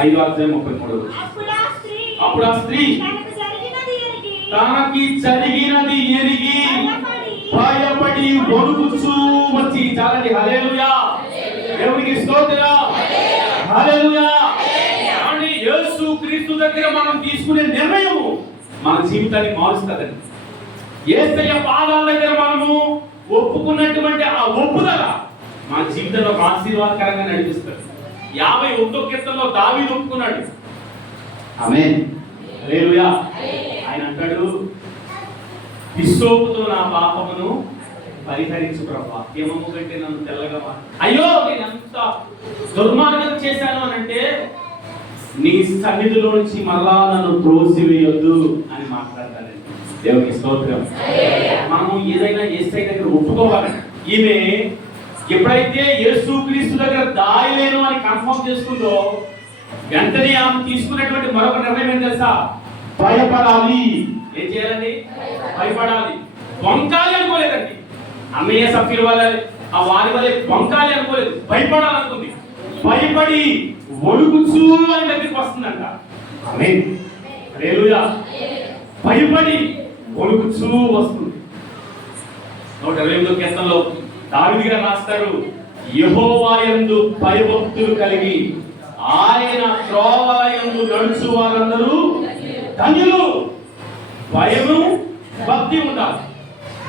5వ అధ్యాయం 33వ వచనం. అప్పుడు ఆ స్త్రీ తనకి జరిగినది ఎరిగి భయపడి వణుకుచూ వచ్చి, చాలండి, హల్లెలూయా, దేవునికి స్తోత్రం, హల్లెలూయా. అంటే యేసు క్రీస్తు దగ్గర మనం తీసుకునే నిర్ణయం మన జీవితాన్ని మారుస్తుందండి. యేసయ్య పాదాల దగ్గర మనము ఒప్పుకున్నటువంటి ఆ ఒప్పుదల మన జీవితంలో ఒక ఆశీర్వాదకరంగా నడిపిస్తుంది. 51వ కీర్తనలో దావీదు ఒప్పుకున్నాడు. ఆమేన్. హల్లెలూయా. ఆయన అంటాడు, హిస్సోపుతో నా పాపమును పరిహరించు ప్రభువా, హిమము కంటే నన్ను తెల్లగా మార్చు. అయ్యో నేను ఎంత దుర్మార్గం చేశాను అని అంటే, నీ సన్నిధిలో నుంచి మళ్ళా నన్ను త్రోసివేయొద్దు అని మాట్లాడతానండి. దేవునికి స్తోత్రం. మనము ఏదైనా యేసయ్య దగ్గర ఒప్పుకోవాలండి. ఈమె ఎప్పుడైతే యేసు క్రీస్తు దగ్గర దాయలేను అని కన్ఫర్మ్ చేసుకుందో, వెంటనే ఆమె తీసుకున్నటువంటి మరొక నిర్ణయం ఏం తెలుసా? భయపడాలి. ఏం చేయాలండి? భయపడాలి. వంకాలి అనుకోలేదండి. అన్నయ్య సఫీర్ వాళ్ళ వారి వల్లే వంకాలి అనుకోలేదు, భయపడాలనుకుంది. భయపడి వణుకుచూ అని దగ్గరికి వస్తుందంట. ఆమేన్. హల్లెలూయా. భయపడి వణుకుచూ వస్తుంది. 128వ కీర్తనలో దావీదు గారు రాస్తారు, యెహోవా యందు భయభక్తులు కలిగి ఆయన త్రోవల యందు నడుచు వారందరూ ధన్యులు. భయము భక్తి ఉండాలి.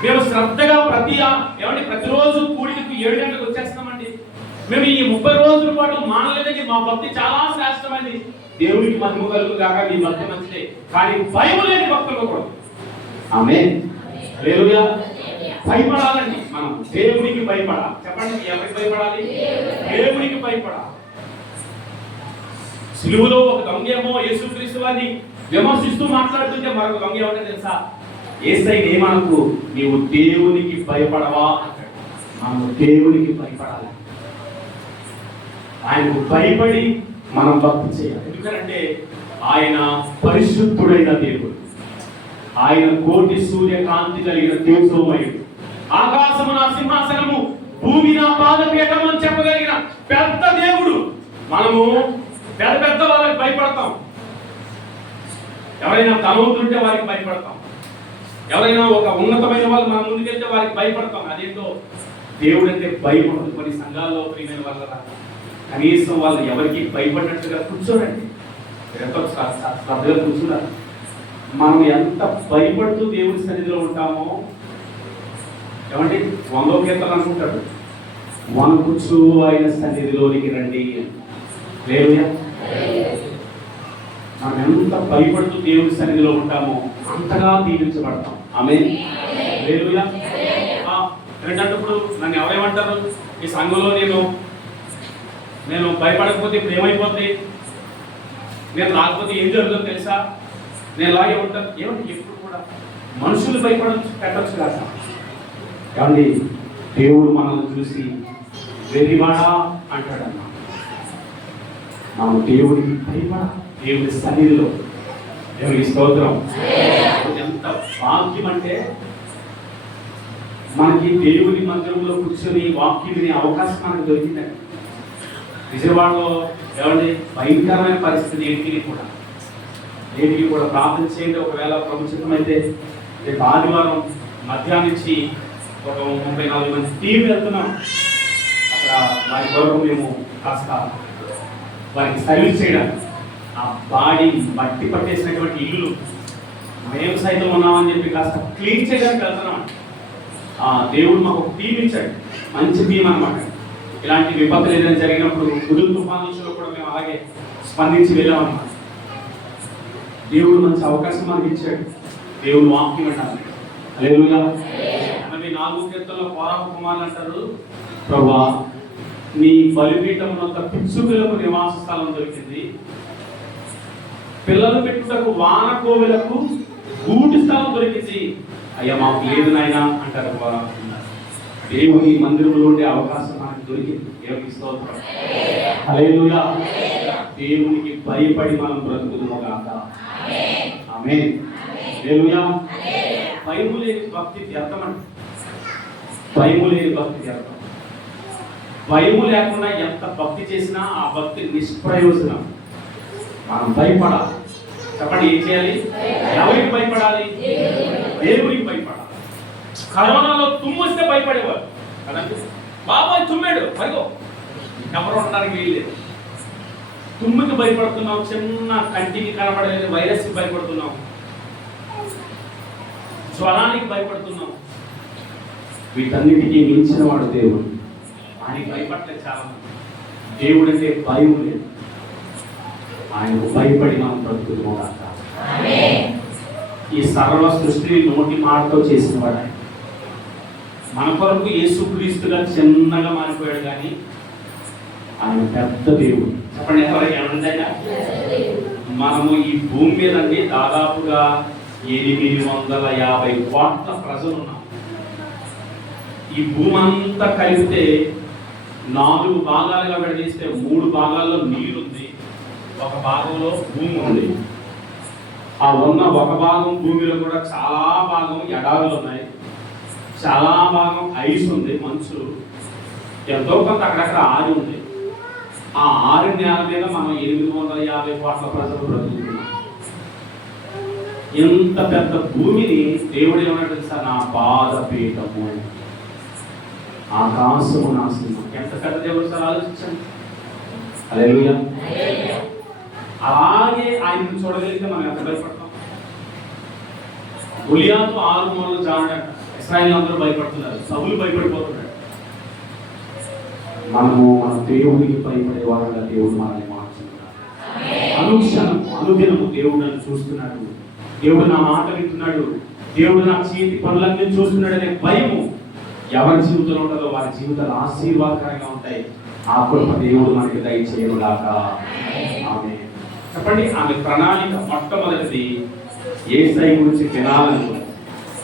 మేము శ్రద్ధగా ప్రతిరోజు కూడికి 7 గంటలకు వచ్చేస్తామండి. మేము ఈ 30 రోజుల పాటు మానలేదండి. మా భక్తి చాలా శ్రేష్టమైంది. దేవునికి మహిమ కలుగు కాక మీ భక్తి మంచిదే, కానీ భయం లేని భక్తులు కూడా. ఆమేన్. హల్లెలూయా. భయపడాలండి. మనం దేవునికి భయపడాలి. చెప్పండి, ఎవరికి భయపడాలి? దేవునికి భయపడాలి. సిలువలో ఒక దొంగేమో యేసుక్రీస్తు వారిని విమర్శిస్తూ మాట్లాడుతుంటే మరొక దొంగ ఏమంటే తెలుసా? యేసయ్య ఏమనకు, నీవు దేవునికి భయపడవా అంటాడు. మనము దేవునికి భయపడాలి. ఆయనకు భయపడి మనం భక్తి చేయాలి. ఎందుకంటే ఆయన పరిశుద్ధుడైన దేవుడు. ఆయన కోటి సూర్యకాంతి కలిగిన తేజోమయుడు. ఆకాశము నా సింహాసనము, భూమి నా పాదపీఠం అని చెప్పగలిగిన పెద్ద దేవుడు. మనము పెద్ద వాళ్ళకి భయపడతాం. ఎవరైనా ధనవంతులుంటే వారికి భయపడతాం. ఎవరైనా ఒక ఉన్నతమైన వాళ్ళు మన ముందుకెళ్తే వారికి భయపడతాం. అదేంటో దేవుడు అంటే భయపడదు. కొన్ని సంఘాల్లో ప్రియమైన వాళ్ళ కనీసం వాళ్ళు ఎవరికి భయపడినట్టుగా కూర్చోరండి. ఎంతో శ్రద్ధగా కూర్చున్నారు. మనం ఎంత భయపడుతూ దేవుడి సన్నిధిలో ఉంటామో, ఏమంటే 100వ కీర్తన అనుకుంటాడు, వణుకుచూ ఆయన సన్నిధిలోనికి రండి. హల్లెలూయా. మనం ఎంత భయపడుతూ దేవుడి సన్నిధిలో ఉంటామో అంతగా దీవించబడతాం. ఆమేన్. హల్లెలూయా. ఏంటంటే నన్ను ఎవరేమంటారు? ఈ సంఘంలో నేను భయపడకపోతే ఇప్పుడు ఏమైపోతుంది? నేను రాకపోతే ఏం జరుగుతుందో తెలుసా? నేను ఇలాగే ఉంటాను. ఏమంటే ఎప్పుడు కూడా మనుషులు పెట్టచ్చు కాదు. కాబట్టి దేవుడు మనల్ని చూసి వెర్రివాడా అంటాడన్నా. మనం దేవుడికి భయపడ, దేవుడి సన్నిధిలో, దేవుడికి స్తోత్రం. ఎంత భాగ్యం అంటే మనకి దేవుడి మందిరంలో కూర్చొని వాక్యం వినే అవకాశం మనకు దొరికిందండి. విజయవాడలో ఏమండి భయంకరమైన పరిస్థితి నేటికి కూడా ప్రార్థన చేయండి. ఒకవేళ ప్రభుత్వం అయితే రేపు ఆదివారం మధ్యాహ్నం నుంచి ఒక 34 మంది టీం వెళ్తున్నాం. అక్కడ వారి కొరకు మేము కాస్త వారికి సర్వీస్ చేయడానికి, ఆ బాడీ మట్టి పట్టేసినటువంటి ఇల్లు మేము సైతం ఉన్నామని చెప్పి కాస్త క్లీన్ చేయడానికి వెళ్తున్నాం. దేవుడు మాకు ఒక టీం ఇచ్చాడు, మంచి టీం అన్నమాట. ఇలాంటి విపత్తులు ఏదైనా జరిగినప్పుడు ఉదురు తుఫాన్ విషయంలో కూడా మేము అలాగే స్పందించి వెళ్ళామన్నమాట. దేవుడు మంచి అవకాశం మనకి ఇచ్చాడు. దేవుడు వాక్యం అంటారు. హల్లెలూయా. 84 కీర్తనలో కోరాహు కుమారులు అంటారు, ప్రభువా నీ బలిపీఠమునంత పిచ్చుకలకు నివాస స్థలం దొరికింది, పిల్లలు పెట్టుటకు వాన కోవెలకు గూటి స్థలం దొరికింది, అయ్యా మాకు లేదు నాయనా అంటారు కోరాహు. దేవుని మందిరంలో ఉండే అవకాశం మనకు దొరికింది. దేవునికి స్తోత్రం. హల్లెలూయా. దేవునికి భయపడి మనం బ్రతుకుదుము గాక. ఆమేన్. హల్లెలూయా. భయము లేని భక్తి వ్యర్థం అండి. భయము లేని భక్తి వ్యర్థం. భయము లేకుండా ఎంత భక్తి చేసినా ఆ భక్తి నిష్ప్రయోజనం. మనం భయపడాలి. చెప్పండి, ఏం చేయాలి? ఎవరికి భయపడాలి? దేవునికి భయపడాలి. కరోనాలో తుమ్మొస్తే భయపడేవారు కదండి. బాబాయ్ తుమ్మాడు పైగో, ఎవరు ఉండడానికి వీల్లేదు. తుమ్మికి భయపడుతున్నాం, చిన్న కంటికి కనపడలేదు వైరస్కి భయపడుతున్నాం, జ్వరానికి భయపడుతున్నాం. వీటన్నిటికీ మించిన వాడు దేవుడు. ఆయనకి భయపడలేదు చాలా మంది. దేవుడు అంటే భయం లేదు. ఆయనకు భయపడి మనం బ్రతుకుతున్నాం. ఈ సర్వ సృష్టిని నోటి మాటతో చేసిన వాడు ఆయన. మన కొరకు యేసుక్రీస్తుగా చిన్నగా మారిపోయాడు, కానీ ఆయన పెద్ద దేవుడు. చెప్పండి, ఎవరైనా ఏమందైనా మనము ఈ భూమి మీద దాదాపుగా 850 కోట్ల ప్రజలు ఉన్నాం. ఈ భూమి అంతా కలిపితే 4 భాగాలుగా విడదీస్తే 3 భాగాల్లో నీరుంది, ఒక భాగంలో భూమి ఉంది. ఆ ఉన్న ఒక భాగం భూమిలో కూడా చాలా భాగం ఎడారులు ఉన్నాయి, చాలా భాగం ఐస్ ఉంది, మంచు, ఎంతో కొంత అక్కడక్కడ ఆరి ఉంది. ఆ 6 నేల మీద మనం 850 కోట్ల ప్రజలు బ్రతుకుతున్నాం. ఇంత పెద్ద భూమిని దేవుడు ఏమన్నాడు తెలుసా? నా పాదపీఠము, ఆకాశము నా సింహం. ఎంత పెద్ద దేవుడు సార్, ఆలోచించండి. హల్లెలూయా. అలాగే ఆయనను చూడగలిగితే మనం ఎంత భయపడతాం. గులియాతో 6 మూలలు జానడంట. ఇశ్రాయేలు అందరూ భయపడుతున్నారు, సౌలు భయపడిపోతున్నాడు. మనము మన దేవుడికి భయపడే వాళ్ళగా దేవుడు మనల్ని మార్చుతున్నాడు. అనుక్షణం అనుదినము దేవుడు నన్ను చూస్తున్నాడు, దేవుడు నా మాట వింటున్నాడు, దేవుడు నా చేతి పనులన్నీ చూస్తున్నాడు అనే భయము ఎవరి జీవితంలో ఉంటుందో వారి జీవితాలు ఆశీర్వాదకరంగా ఉంటాయి. ఆ కృప దేవుడు మనకి దయచేయగాక. ఆమె చెప్పండి. ఆమె ప్రణాళిక మొట్టమొదటిది యేసయ్య గురించి వినాలనుకుంది.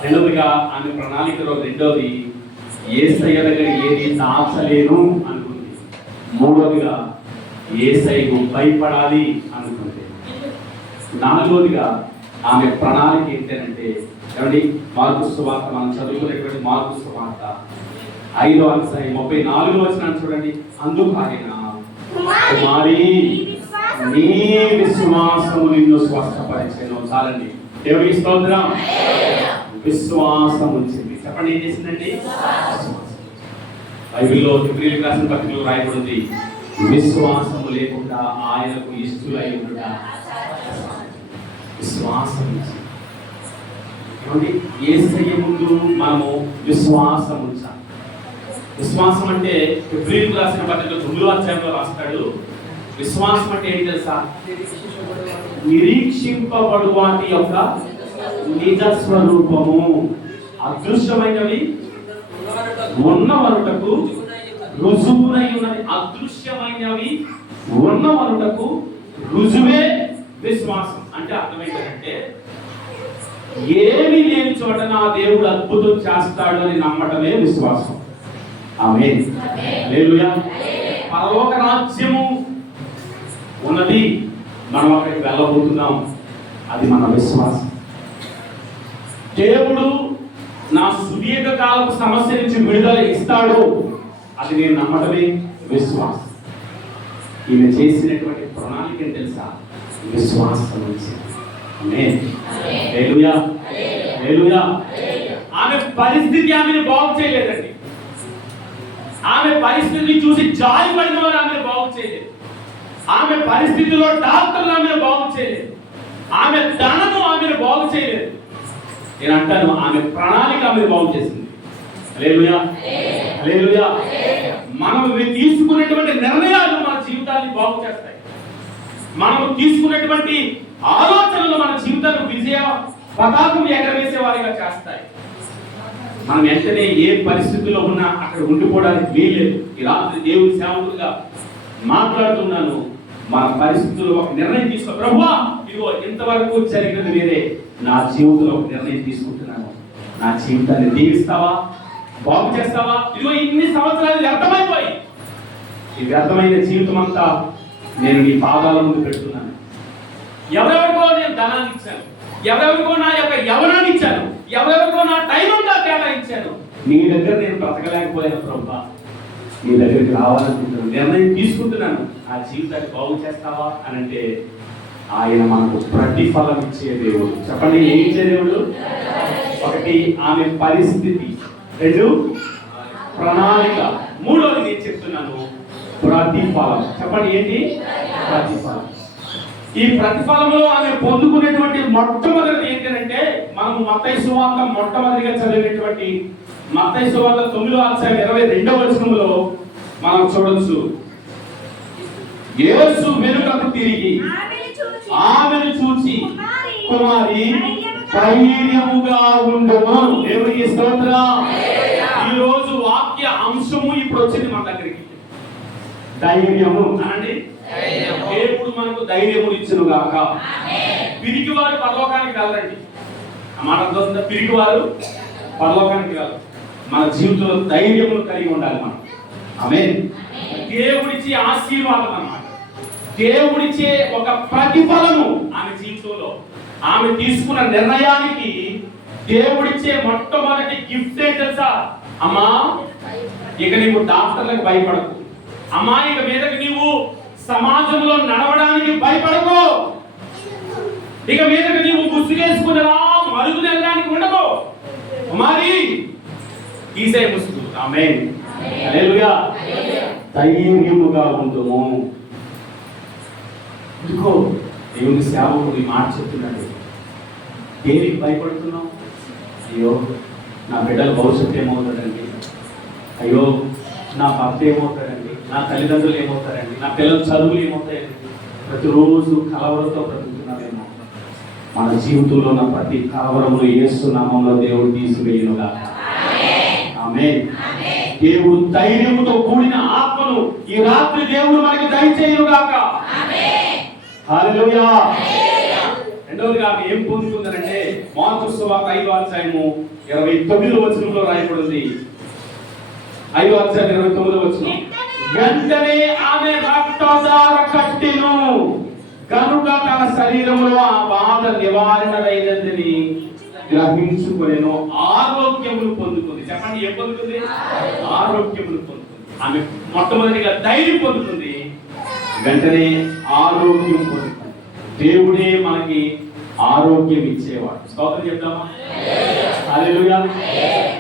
రెండవదిగా ఆమె ప్రణాళికలో రెండవది యేసయ్య దగ్గర ఏది దాచలేను అనుకుంది. మూడవదిగా యేసయ్యకు భయపడాలి అనుకుంది. నాలుగవదిగా ఆమె ప్రణాళిక ఏంటంటే, ఏమండి, మార్కు సువార్త మనం చదువుకునేటువంటి మార్కు సువార్త 5వ అధ్యాయం 34వ వచనాన్ని చూడండి. అందుకు ఆయన, కుమారి నీ విశ్వాసము నిన్ను స్వస్థపరిచెను. చాలండి, దేవునికి స్తోత్రం. విశ్వాసం వచ్చింది. చెప్పండి, ఏం చేసిందండి? బైబిల్లో హెబ్రీయులకు రాసిన పత్రికలో రాయబడింది, విశ్వాసము లేకుండా ఆయనకు ఇష్టులై ఉండుట. విశ్వాసం ఏమండి? యేసయ్య ముందు మనము విశ్వాసం ఉంచాలి. విశ్వాసం అంటే హెబ్రీయులకు రాసిన పత్రికలో 9వ అధ్యాయంలో రాస్తాడు. విశ్వాసం అంటే ఏంటి తెలుసా? నిరీక్షింపబడు వాటి యొక్క నిజ స్వరూపము, అదృశ్యమైనవి ఉన్నవరుటకు రుజువునై ఉన్నది. అదృశ్యమైనవి ఉన్నవరుటకు రుజువే విశ్వాసం. అంటే అర్థం ఏంటంటే, ఏమీ లేని చోట నా దేవుడు అద్భుతం చేస్తాడు అని నమ్మటమే విశ్వాసం. ఆమేన్. హల్లెలూయా. పరలోక రాజ్యము ఉన్నది, మనం అక్కడికి వెళ్ళబోతున్నాం, అది మన విశ్వాసం. దేవుడు నా సుదీర్ఘ కాలపు సమస్య నుంచి విడుదల ఇస్తాడు, అది నేను నమ్మటమే విశ్వాసం. ఈమె చేసినటువంటి ప్రణాళిక తెలుసా? విశ్వాసం నుంచి. ఆమేన్. హల్లెలూయా. హల్లెలూయా. ఆమె పరిస్థితి ఆమెను బాగు చేయలేదండి. ఆమె పరిస్థితిని చూసి జాలిపడిన వారు ఆమెను బాగు చేయలేదు. ఆమె పరిస్థితిలో డాక్టర్లు ఆమెను బాగు చేయలేదు. ఆమె ధనము ఆమెను బాగు చేయలేదు. నేను అంటాను, ఆమె ప్రణాళిక ఆమెను బాగు చేసింది. హల్లెలూయా. హల్లెలూయా. మనం తీసుకున్నటువంటి నిర్ణయాలు మన జీవితాన్ని బాగు చేస్తాయి. మనం తీసుకున్నటువంటి ఆలోచనలు మన జీవితాన్ని విజయ పతాకం ఎగరవేసే వారిగా చేస్తాయి. మనం వెంటనే ఏ పరిస్థితుల్లో ఉన్నా అక్కడ ఉండిపోవడానికి వీల్లేదు. ఈ రాత్రి దేవుని సేవకులుగా మాట్లాడుతున్నాను. మన పరిస్థితుల్లో ఒక నిర్ణయం తీసుకో. ప్రభువా, ఇదిగో ఇంతవరకు జరిగినది వేరే, నా జీవితంలో ఒక నిర్ణయం తీసుకుంటున్నాను. నా జీవితాన్ని దీవిస్తావా, బాగు చేస్తావా? ఇదిగో ఇన్ని సంవత్సరాలు వ్యర్థమైపోయి, ఈ వ్యర్థమైన జీవితం అంతా నేను నీ పాదాల ముందు పెడుతున్నాను. ఎవరెవరికో నేను ధనాన్ని ఇచ్చాను, ఎవరెవరికో నా యొక్క యవనాన్ని ఇచ్చాను, ఎవరెవరికో నా టైం అంతా కేటాయించాను. నీ దగ్గర నేను బ్రతకలేకపోయాను ప్రభువా, నీ దగ్గరికి రావాలనుకుంటున్నాను, నిర్ణయం తీసుకుంటున్నాను. నా జీవితాన్ని బాగు చేస్తావా అని అంటే ఆయన మనకు ప్రతిఫలం ఇచ్చే దేవుడు. చెప్పండి, ఏం ఇచ్చే దేవుడు? ఒకటి ఆమె పరిస్థితి, రెండు ప్రణాళిక, మూడోది నేను చెప్తున్నాను ప్రతిఫలం. చెప్పండి, ఏంటి ప్రతిఫలం? ఈ ప్రతిఫలంలో ఆమె పొందుకునేటువంటి మొట్టమొదటిది ఏంటంటే, మనం మత్తయి సువార్త మొట్టమొదటిగా చదివినటువంటి మత్తయి సువార్త 9:22 మనం చూడొచ్చు. యేసు వెనుకకు తిరిగి ఆమెను చూచి, కుమారి ధైర్యముగా ఉండుము. దేవునికి స్తోత్రం. ఈ రోజు వాక్య అంశము ఇప్పుడు వచ్చింది మన దగ్గరికి. ధైర్యము అనండి. దేవుడు మనకు ధైర్యము ఇచ్చును గాక. పిరికివారు పరలోకానికి వెళ్ళరండి. ఆ మాట అర్థం. పిరికివారు పరలోకానికి వెళ్ళరు. మన జీవితంలో ధైర్యమును కలిగి ఉండాలి మనం. ఆమేన్. దేవుడిచ్చే ఆశీర్వాదం అన్నమాట. దేవుడిచ్చే ఒక ప్రతిఫలము ఆమె జీవితంలో. ఆమె తీసుకున్న నిర్ణయానికి దేవుడిచ్చే మొట్టమొదటి గిఫ్ట్ ఏంటి తెలుసా? అమ్మా, ఇక నీవు డాక్టర్లకు భయపడకు. అమ్మా, ఇక మీదకి నీవు సమాజంలో నడవడానికి భయపడకు. ఇక మీదకి నీవు ముసుగేసుకునేలా మరుగులు వెళ్ళడానికి ఉండకు. మరి తీసే ముసుగు. ఆమేన్. హల్లెలూయా. ధైర్యముగా ఉండుము. ఇదిగో దేవుని సేవకుడు ఈ మాట చెప్తున్నాడు. దేనికి భయపడుతున్నావు? అయ్యో, నా బిడ్డల భవిష్యత్తు ఏమవుతాడండి, అయ్యో నా భర్త ఏమవుతాడండి, నా తల్లిదండ్రులు ఏమవుతారండి, నా పిల్లల చదువులు ఏమవుతాయండి. ప్రతిరోజు కలవరంతో బ్రతుకుతున్నామేమో. మన జీవితంలో ఉన్న ప్రతి కలవరమును యేసు నామములో దేవుడు తీసివేయునుగా. ఆమేన్. దేవుడు ధైర్యముతో కూడిన ఆత్మను ఈ రాత్రి దేవుడు మనకి దయచేయునుగాక. హల్లెలూయా. రెండవదిగా ఆమె ఏం పొందుకుందనంటే, మార్కు సువార్త 5:29 రాయబడింది. 5:29. వెంటనే ఆమె రక్తధార కట్టెను కనుక తన శరీరంలో ఆ బాధ నివారణమైనదని గ్రహించుకొనెను. ఆరోగ్యమును పొందుకుంది. చెప్పండి, ఏం పొందుతుంది? ఆరోగ్యమును పొందుతుంది. ఆమె మొట్టమొదటిగా ధైర్యం పొందుతుంది, వెంటనే ఆరోగ్యం పొందుతుంది. దేవుడే మనకి ఆరోగ్యం ఇచ్చేవాడు. స్తోత్రం చెప్తామా? హల్లెలూయా.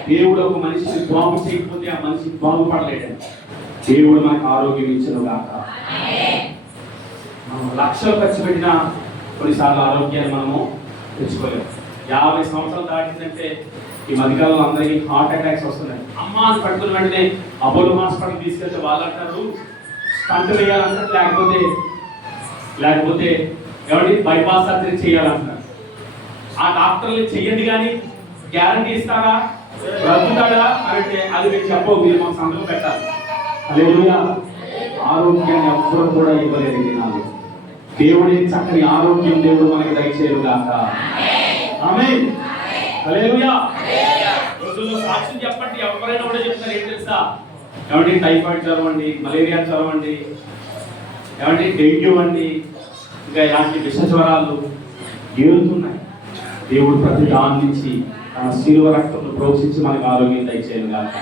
దేవుడు ఒక మనిషిని బాగు చేయకపోతే ఆ మనిషి బాగుపడలేడు. దేవుడు మనకు ఆరోగ్యం ఇచ్చును గాక. మనం లక్షలు ఖర్చు పెట్టినా కొన్నిసార్లు ఆరోగ్యాన్ని మనము తెచ్చుకోలేము. 50 సంవత్సరాలు దాటిందంటే ఈ మధ్యకాలంలో అందరికీ హార్ట్ అటాక్స్ వస్తున్నాయి. అమ్మ అని పడుతున్న వెంటనే అపోలో హాస్పిటల్ తీసుకెళ్తే వాళ్ళు అంటారు స్టంట్ వేయాలంటారు, లేకపోతే ఎవరి బైపాస్ సర్జరీ చేయాలంటున్నారు. ఆ డాక్టర్లు చెయ్యండి కానీ గ్యారంటీ ఇస్తారా, బ్రతుకుతాడా అంటే అది మీరు చెప్పవు, మీరు మాకు సంతకం పెట్టాలి. హల్లెలూయా. ఆరోగ్యాన్ని ఎవ్వరు కూడా ఇవ్వలేదు. నాకు దేవుడే చక్కని ఆరోగ్యం దేవుడు మనకి దయచేయుగాక. ఆమేన్. హల్లెలూయా. రోజుల్లో సాక్ష్యం చెప్పండి. ఎవరైనా కూడా చెప్తారు ఏం తెలుసా? ఏమండి టైఫాయిడ్ జ్వరం అండి, మలేరియా జ్వరం అండి, ఏమండి డెంగ్యూ అండి, ఇంకా ఇలాంటి విష జ్వరాలు ఏలుతున్నాయి. దేవుడు ప్రతి దాని నుంచి తన శిలువ రక్తంలో ప్రోక్షించి మనకు ఆరోగ్యం దయచేయను గాక.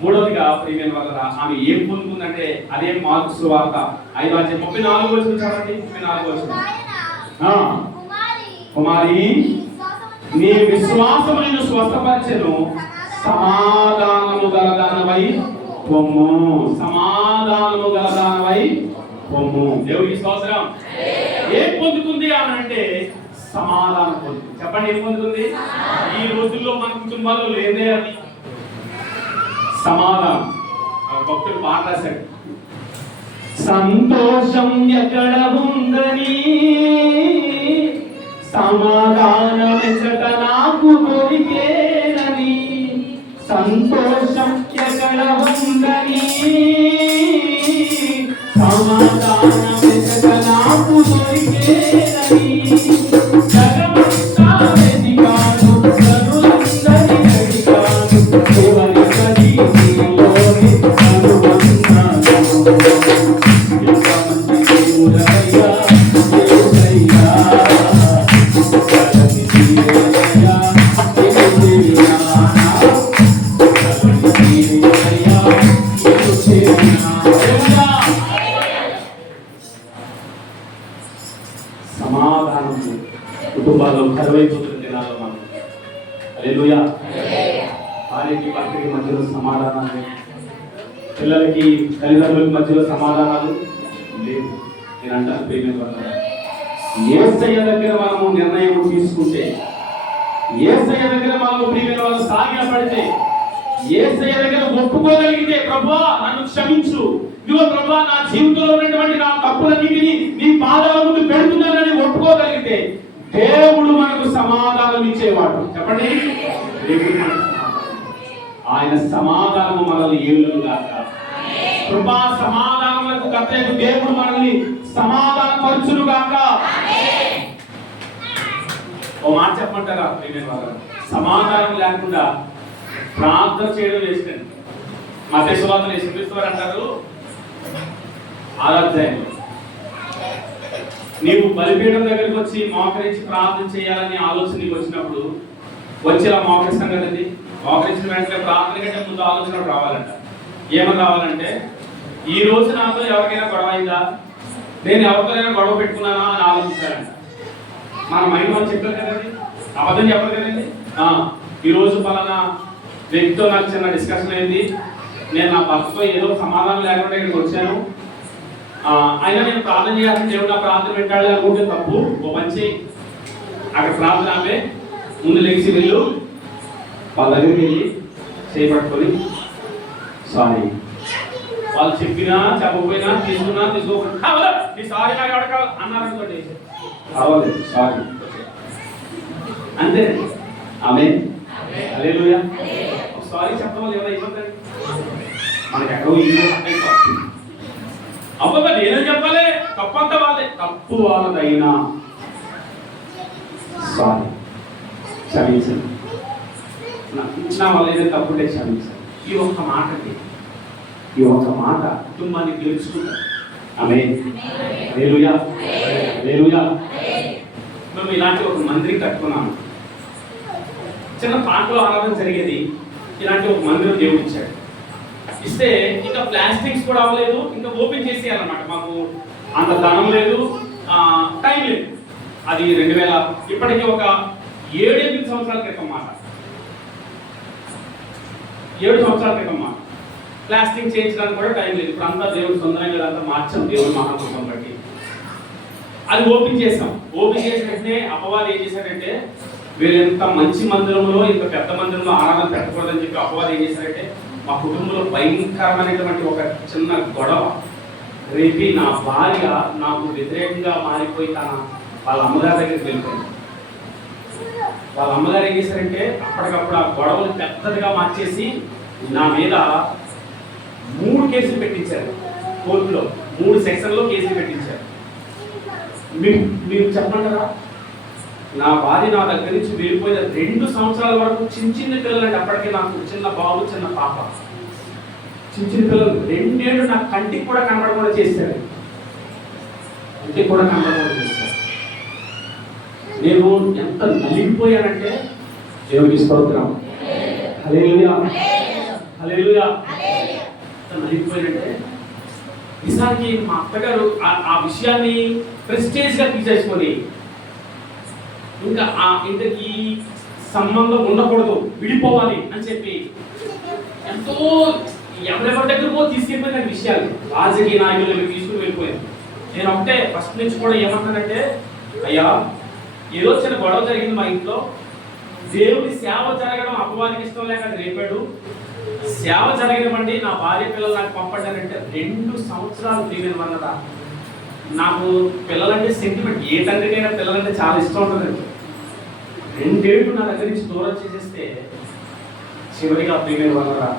మూడవదిగా ప్రియమైన వాళ్ళ ఆమె ఏం పొందుకుందంటే అదే మార్కు సువార్త 5:34 చదవండి. 34 ఆయన కుమారి నీ విశ్వాసము నిన్ను స్వస్థపరచెను, సమాధానము గలదానవై పొమ్ము. సమాధానము గలదానవై పొమ్ము. దేవుడికి స్తోత్రం. ఏం పొందుకుంది అని అంటే సమాధానం పొందుతుంది. చెప్పండి ఏం పొందుతుంది? ఈ రోజుల్లో మన కుటుంబాల్లో లేదే అది సమాధానం. భక్తుడు పాట రాశాడు, సంతోషం ఎక్కడ ఉందని సమాధానం ఎచ్చట నాకు దొరికేనని. సంతోషం ఎక్కడ ఉందని సమాధానం ఎచ్చట నాకు దొరికేనని. జగమంతా వెతికాను, కరులందరి వెతికాను, ఎవరికది నీలోని అనుబంధాలు. ఎంతమంది దేవుడయ్యా, దేవుడయ్యా, జగతి తీరయ్యా, దేవుడయ్యా, జగతి తీరయ్యా, దేవుడయ్యా. సమాధానం కుటుంబాల్లో కరువైపోతున్న దినాల్లో మనం హల్లెలూయా. భార్యకి భర్తకి మధ్యలో సమాధానాలు, పిల్లలకి తల్లిదండ్రులకి మధ్యలో సమాధానాలు లేవు. నేను అంటాను ప్రియమైన యేసయ్య దగ్గర మనము నిర్ణయం తీసుకుంటే, యేసయ్య దగ్గర మనము ప్రియమైన వాళ్ళు సాగిలపడితే, యేసయ్య దగ్గర ఒప్పుకోగలిగితే, ప్రభువా నన్ను క్షమించు, ఇదిగో ప్రభువా నా జీవితంలో ఉన్నటువంటి నా తప్పులన్నిటిని నీ పాదాల ముందు పెడుతున్నానని ఒప్పుకోగలిగితే దేవుడు మనకు సమాధానం ఇచ్చేవాడు. చెప్పండి, దేవుడు మనకు ఆయన సమాధానము మనల్ని ఏలును గాక. కృపా సమాధానములకు కర్తయ్య దేవుడు మనల్ని సమాధానపరచును గాక. ఓ మాట చెప్పమంటారా ప్రియమైన వారు? సమాధానం లేకుండా ప్రార్థన చేయడం వేస్తండి. మత్తయి సువార్తలో యేసుక్రీస్తు వారు అంటారు 6వ అధ్యాయంలో, నీవు బలిపీఠం దగ్గరికి వచ్చి మోకరించి ప్రార్థన చేయాలని ఆలోచన నీకు వచ్చినప్పుడు వచ్చేలా మోకరిస్తాం కదండి. మోకరించిన వెంటనే ప్రార్థన కంటే ముందు ఆలోచన రావాలంట. ఏమని రావాలంటే, ఈ రోజు నాతో ఎవరికైనా గొడవ అయిందా, నేను ఎవరితోనైనా గొడవ పెట్టుకున్నానా అని ఆలోచించాలంట. మన మైండ్ వాళ్ళు చెప్పారు కదండి, అబద్ధం చెప్పరు కదండి. ఈ రోజు పలానా వ్యక్తితో నాకు చిన్న డిస్కషన్ అయింది, నేను నా భర్తతో ఏదో సమాధానం లేకుండా ఇక్కడికి వచ్చాను, అయినా నేను ప్రార్థన చేయాలని దేవుడు నా ప్రార్థన పెట్టాలి అనుకుంటే తప్పు. ఓ మంచి అక్కడ ప్రార్థన ఆమె ముందు లెగిసి వెళ్ళు, వాళ్ళ దగ్గరికి వెళ్ళి చేపట్టుకొని సారీ, వాళ్ళు చెప్పినా చెప్పకపోయినా తీసుకున్నా తీసుకోకుండా సారీ నాకు అడగాలి అన్నారనుకోండి, కావాలి సారీ అంతే. ఆమె హల్లెలూయా. సారీ చెప్పడం వల్ల ఏమైనా ఇబ్బంది మనకి ఎక్కడో ఇల్లు అబ్బా నేనేం చెప్పాలి, తప్పంతా వాళ్ళే, తప్పు వాళ్ళదైనా సారీ క్షమించండి, నా వల్ల ఏదైనా తప్పుంటే క్షమించండి. ఈ ఒక్క మాటకి, ఈ ఒక్క మాట కుటుంబాన్ని గెలుచుకుంటారు. ఆమె హల్లెలూయా, హల్లెలూయా. మేము ఇలాంటి ఒక మందిరం కట్టుకున్నాము. చిన్న పాటలో ఆరాధన జరిగేది. ఇలాంటి ఒక మందిరం దేవుడు ఇచ్చాడు. ఇస్తే ఇంకా ప్లాస్టిక్స్ కూడా అవ్వలేదు, ఇంకా ఓపెన్ చేసేయాలన్నమాట. మాకు అంత ధనం లేదు, టైం లేదు. అది 2000 ఇప్పటికీ ఒక 7-8 సంవత్సరాల క్రితం మాట, 7 సంవత్సరాల క్రితం మాట. ప్లాస్టింగ్ చేయించడానికి కూడా టైం లేదు. ఇప్పుడు అంతా దేవుడు సొంతంగా అంతా మార్చాం దేవుడు మహాకృపం బట్టి. అది ఓపెన్ చేసాం. ఓపెన్ చేసిన వెంటనే అపవాది ఏం చేశాడంటే, వీళ్ళు ఎంత మంచి మందిరంలో ఇంత పెద్ద మందిరంలో ఆరాధన పెట్టకూడదని చెప్పి అపవాది ఏం చేశారంటే, మా కుటుంబంలో భయంకరమైనటువంటి ఒక చిన్న గొడవ రేపి నా భార్య నాకు వ్యతిరేకంగా మారిపోయి వాళ్ళ అమ్మగారి దగ్గరికి వెళ్ళిపోయింది. వాళ్ళ అమ్మగారు ఏం చేశారంటే, అప్పటికప్పుడు ఆ గొడవలు పెద్దదిగా మార్చేసి నా మీద 3 కేసులు పెట్టించారు. కోర్టులో 3 సెక్షన్లో కేసులు పెట్టించారు. మీరు చెప్పంటారా? నా భార్య నా దగ్గర నుంచి వెళ్ళిపోయిన 2 సంవత్సరాల వరకు చిన్న పిల్లలు అంటే అప్పటికే నాకు చిన్న బాబు చిన్న పాప, చిన్న పిల్లలు 2 ఏళ్ళు నా కంటికి కూడా కనబడకుండా చేశారు, కంటికి కూడా కనబడకుండా చేశారు. నేను ఎంత నలిగిపోయానంటే దేవునికి స్తోత్రం, హల్లెలూయా హల్లెలూయా. ఎంత నలిగిపోయానంటే ఈసారికి మా అత్తగారు ఆ విషయాన్ని ప్రెస్టేజ్గా తీసేసుకొని ఇంకా ఆ ఇంటికి సంబంధం ఉండకూడదు, విడిపోవాలి అని చెప్పి ఎంతో ఎవరెవరి దగ్గరకో తీసుకెళ్ళిపోయిన విషయాలు రాజకీయ నాయకుల దగ్గర తీసుకుని వెళ్ళిపోయాను. నేను ఒకటే ఫస్ట్ నుంచి కూడా ఏమంటానంటే, అయ్యా ఏదో చిన్న గొడవ జరిగింది మా ఇంట్లో, దేవుడి సేవ జరగడం అపవాదికి ఇష్టం లేక అది రేపాడు, సేవ జరగనివ్వండి, నా భార్య పిల్లలు నాకు పంపడారంటే 2 సంవత్సరాలు ప్రియమైన వన్నదా. నాకు పిల్లలంటే సెంటిమెంట్, ఏ తండ్రికైనా పిల్లలంటే చాలా ఇష్టం ఉంటుందండి. 2 ఏళ్ళు నా దగ్గర నుంచి దూరం చేసేస్తే చివరిగా ప్రియమైన వన్నదా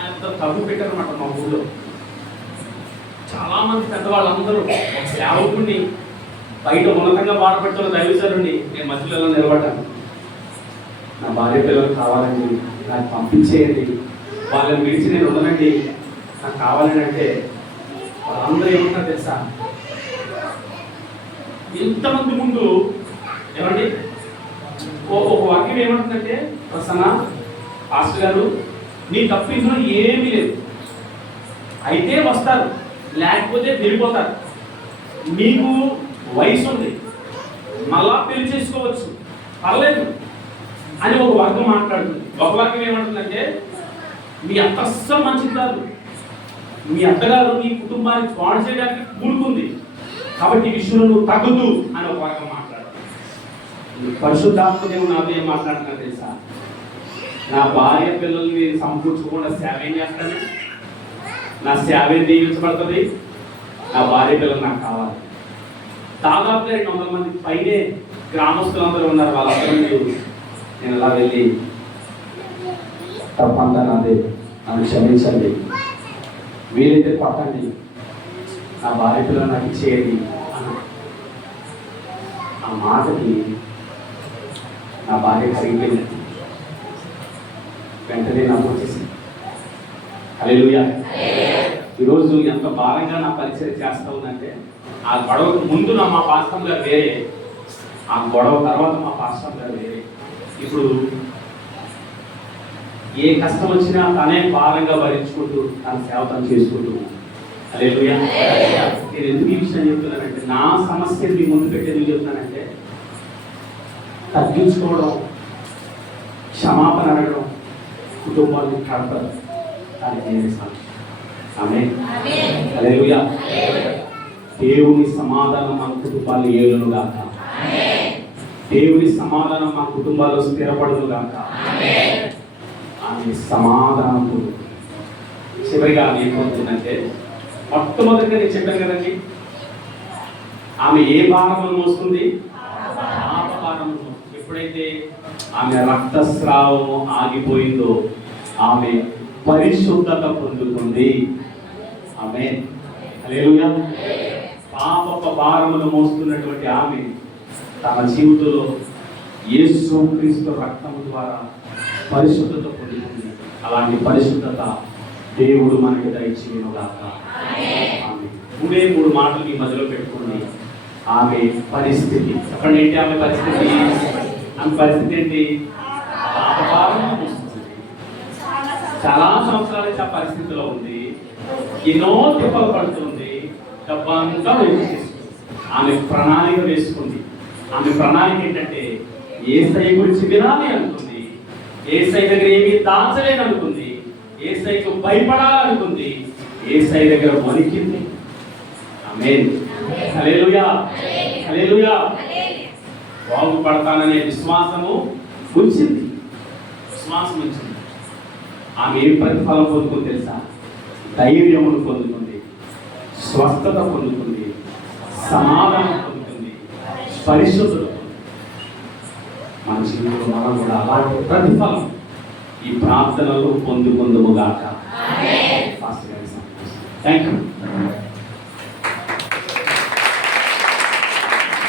పెద్ద తగ్గు పెట్టారన్నమాట మా ఊళ్ళో. చాలా మంది పెద్దవాళ్ళందరూ సేవకుడిని బయట ఉన్నతంగా బాధపెడుతున్న దైవజనుడిని నేను మధ్యలో నిలబడ్డాను. నా భార్య పిల్లలు కావాలండి, నాకు పంపించేయండి, వాళ్ళని విడిచి నేను ఉండనండి, నాకు కావాలని అంటే వాళ్ళందరూ ఏమంటారు తెలుసా, ఇంతమంది ముందు ఏమండి ఒక వాక్యం ఏమంటుందంటే, ప్రసన్న పాస్టర్ గారు నీ తప్పు ఇందులో ఏమీ లేదు, అయితే వస్తారు లేకపోతే వెళ్ళిపోతారు, మీకు వయసు ఉంది మళ్ళా పెళ్లి చేసుకోవచ్చు పర్లేదు అని ఒక వర్గం మాట్లాడుతుంది. ఒక వర్గం ఏమంటుందంటే, మీ అత్త అస్సలు మంచిది కాదు, మీ అత్తగారు మీ కుటుంబాన్ని పాడు చేయడానికి కూడుకుంది కాబట్టి ఈ విషయంలో నువ్వు తగ్గుతూ అని ఒక వర్గం మాట్లాడుతుంది. పరిశుద్ధాత్మ దేవుడు నాతో ఏం మాట్లాడుతున్నా తెలుసా, నా భార్య పిల్లల్ని సమకూర్చకుండా సేవ ఏం చేస్తాను, నా సేవ ఏం దీవించబడుతుంది, నా భార్య పిల్లలు నాకు కావాలి. దాదాపుగా 200 మంది పైనే గ్రామస్తులందరూ ఉన్నారు. వాళ్ళందరూ నేను అలా వెళ్ళి తప్పంతా నాదే, నన్ను క్షమించండి, వీలైతే పట్టండి, నా భార్య పిల్లలు నాకు ఇచ్చేయండి అన్న. ఆ మాటకి నా భార్య కరిగిపోయింది, వెంటనే నాకు వచ్చేసింది. హల్లెలూయా. ఈరోజు ఎంత భారంగా నా పరిచయం చేస్తా ఉందంటే, ఆ గొడవకు ముందు మా పాస్టర్ గారు వేరే, ఆ గొడవ తర్వాత మా పాస్టర్ గారు వేరే. ఇప్పుడు ఏ కష్టం వచ్చినా తనే భారంగా భరించుకుంటూ తన సేవ తను చేసుకుంటూ. హల్లెలూయా. నేను ఎందుకు ఈ విషయం చెప్తున్నానంటే, నా సమస్యను మీ ముందు పెట్టి ఎందుకు చెప్తున్నానంటే, తగ్గించుకోవడం, క్షమాపణ అడగడం కుటుంబాన్ని కడతారు, కానీ నేనే సమస్య. ఆమేన్. హల్లెలూయా. దేవుని సమాధానం మన కుటుంబాలు ఏలును గాక, దేవుని సమాధానం మన కుటుంబాల్లో స్థిరపడును గాక. ఆమె సమాధానం. చివరిగా ఏమవుతుందంటే, మొట్టమొదటిగా నేను చెప్పాను కదండి, ఆమె ఏ భారమును మోస్తుంది, పాప భారమును. ఎప్పుడైతే ఆమె రక్తస్రావము ఆగిపోయిందో ఆమె పరిశుద్ధత పొందుతుంది. ఆమేన్. హల్లెలూయా. పాప భారమును మోస్తున్నటువంటి ఆమె తన జీవితంలో యేసుక్రీస్తు రక్తము ద్వారా పరిశుద్ధత పొందుతుంది. అలాంటి పరిశుద్ధత దేవుడు మనకి దయచేయును గాక. ఆమె 3 మాటలు మీ మధ్యలో పెట్టుకుని, ఆమె పరిస్థితి చెప్పండి ఏంటి, ఆమె పరిస్థితి, ఆమె పరిస్థితి ఏంటి, పాప భారమును మోస్తుంది. చాలా సంవత్సరాల నుంచి ఆ పరిస్థితిలో ఉంది, ఎన్నో తిప్పలు పడుతుంది, డబ్బంతా వేసేస్తుంది. ఆమె ప్రణాళిక వేసుకుంది. ఆమె ప్రణాళిక ఏంటంటే, యేసయ్య గురించి వినాలి అనుకుంది, యేసయ్య దగ్గర ఏమీ దాచలేని అనుకుంది, యేసయ్యకు భయపడాలనుకుంది, యేసయ్య దగ్గర వణికింది. ఆమేన్. హల్లెలూయా. హల్లెలూయా. బాగుపడతాననే విశ్వాసము ఉంచింది, విశ్వాసం ఉంచింది. ఆమె ఏం ప్రతిఫలం పొందుకుంది తెలుసా, ధైర్యమును పొందుకుంది, స్వస్థత పొందుతుంది, సమాధానం పొందుతుంది, పరిశుద్ధత పొందుతుంది. మన జీవితంలో మనం కూడా అలాంటి ప్రతిఫలం ఈ ప్రార్థనలో పొందుకుందుము గాక. Thank you.